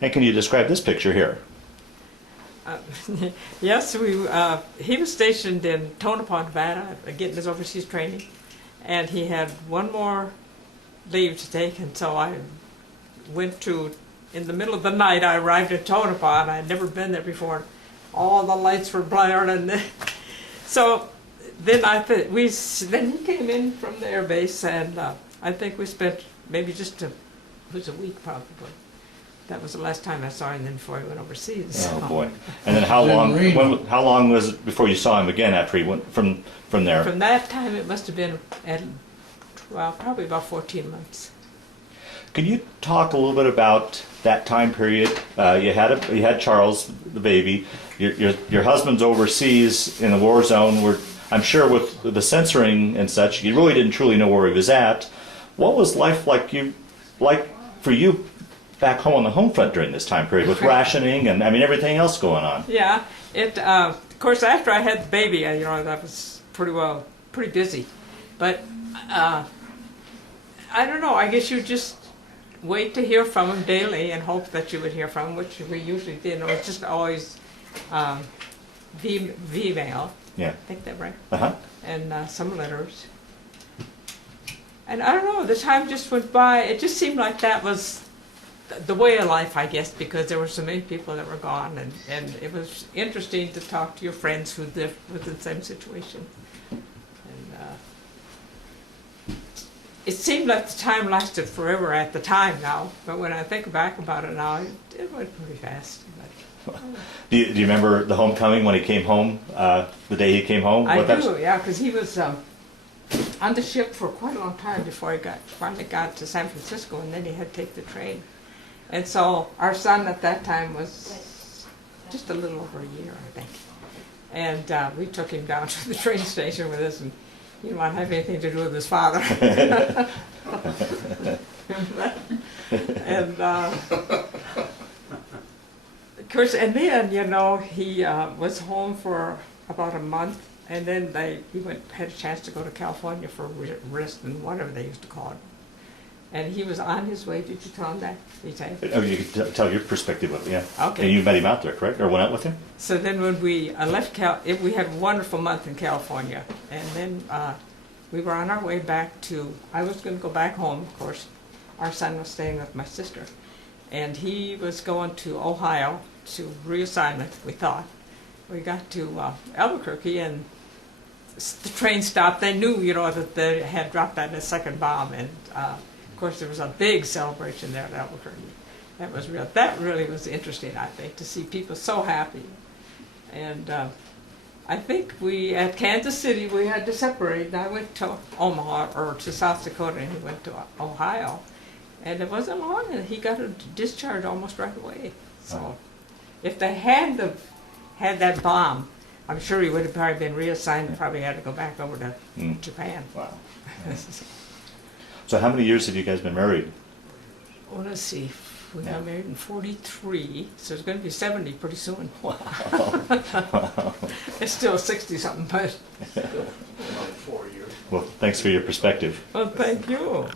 And can you describe this picture here? Yes, he was stationed in Tonopah, Nevada, getting his overseas training, and he had one more leave to take, and so I went to, in the middle of the night, I arrived at Tonopah, and I'd never been there before. All the lights were blaring, and so then then he came in from the air base, and I think we spent maybe it was a week probably. That was the last time I saw him then before he went overseas. Oh boy! And then how How long was it before you saw him again after he went from there? From that time, it must have been probably about 14 months. Can you talk a little bit about that time period? You had Charles, the baby. Your husband's overseas in the war zone. Where I'm sure with the censoring and such, you really didn't truly know where he was at. What was life like for you back home on the home front during this time period with rationing and everything else going on? Yeah, of course after I had the baby, that was pretty busy, but I don't know. I guess you just wait to hear from him daily and hope that you would hear from him, which we usually did. It was just always V-mail. Yeah. I think that right. Uh-huh. And some letters. And I don't know, the time just went by. It just seemed like that was the way of life, I guess, because there were so many people that were gone, and it was interesting to talk to your friends who lived with the same situation. And it seemed like the time lasted forever at the time now, but when I think back about it now, it went pretty fast. Do you remember the homecoming when he came home, the day he came home? I do, yeah, because he was on the ship for quite a long time before he finally got to San Francisco, and then he had to take the train. And so our son at that time was just a little over a year, I think. And we took him down to the train station with us, and he didn't want to have anything to do with his father. And of course, and then, he was home for about a month, and then he had a chance to go to California for wrist and whatever they used to call it. And he was on his way. Did you tell him that? Did you say? Oh, you could tell your perspective of it, yeah. Okay. And you met him out there, correct? Or went out with him? So then when we left we had a wonderful month in California, and then we were on our way back I was going to go back home, of course. Our son was staying with my sister, and he was going to Ohio to reassignment, we thought. We got to Albuquerque, and the train stopped. They knew, that they had dropped that second bomb, and of course there was a big celebration there at Albuquerque. That really was interesting, I think, to see people so happy. And I think at Kansas City we had to separate, and I went to Omaha, or to South Dakota, and he went to Ohio. And it wasn't long, and he got a discharge almost right away. So if they had that bomb, I'm sure he would have probably been reassigned and probably had to go back over to Japan. Wow. So how many years have you guys been married? Well, let's see. We got married in 43, so it's going to be 70 pretty soon. Wow. It's still 60-something, but... About 4 years. Well, thanks for your perspective. Well, thank you.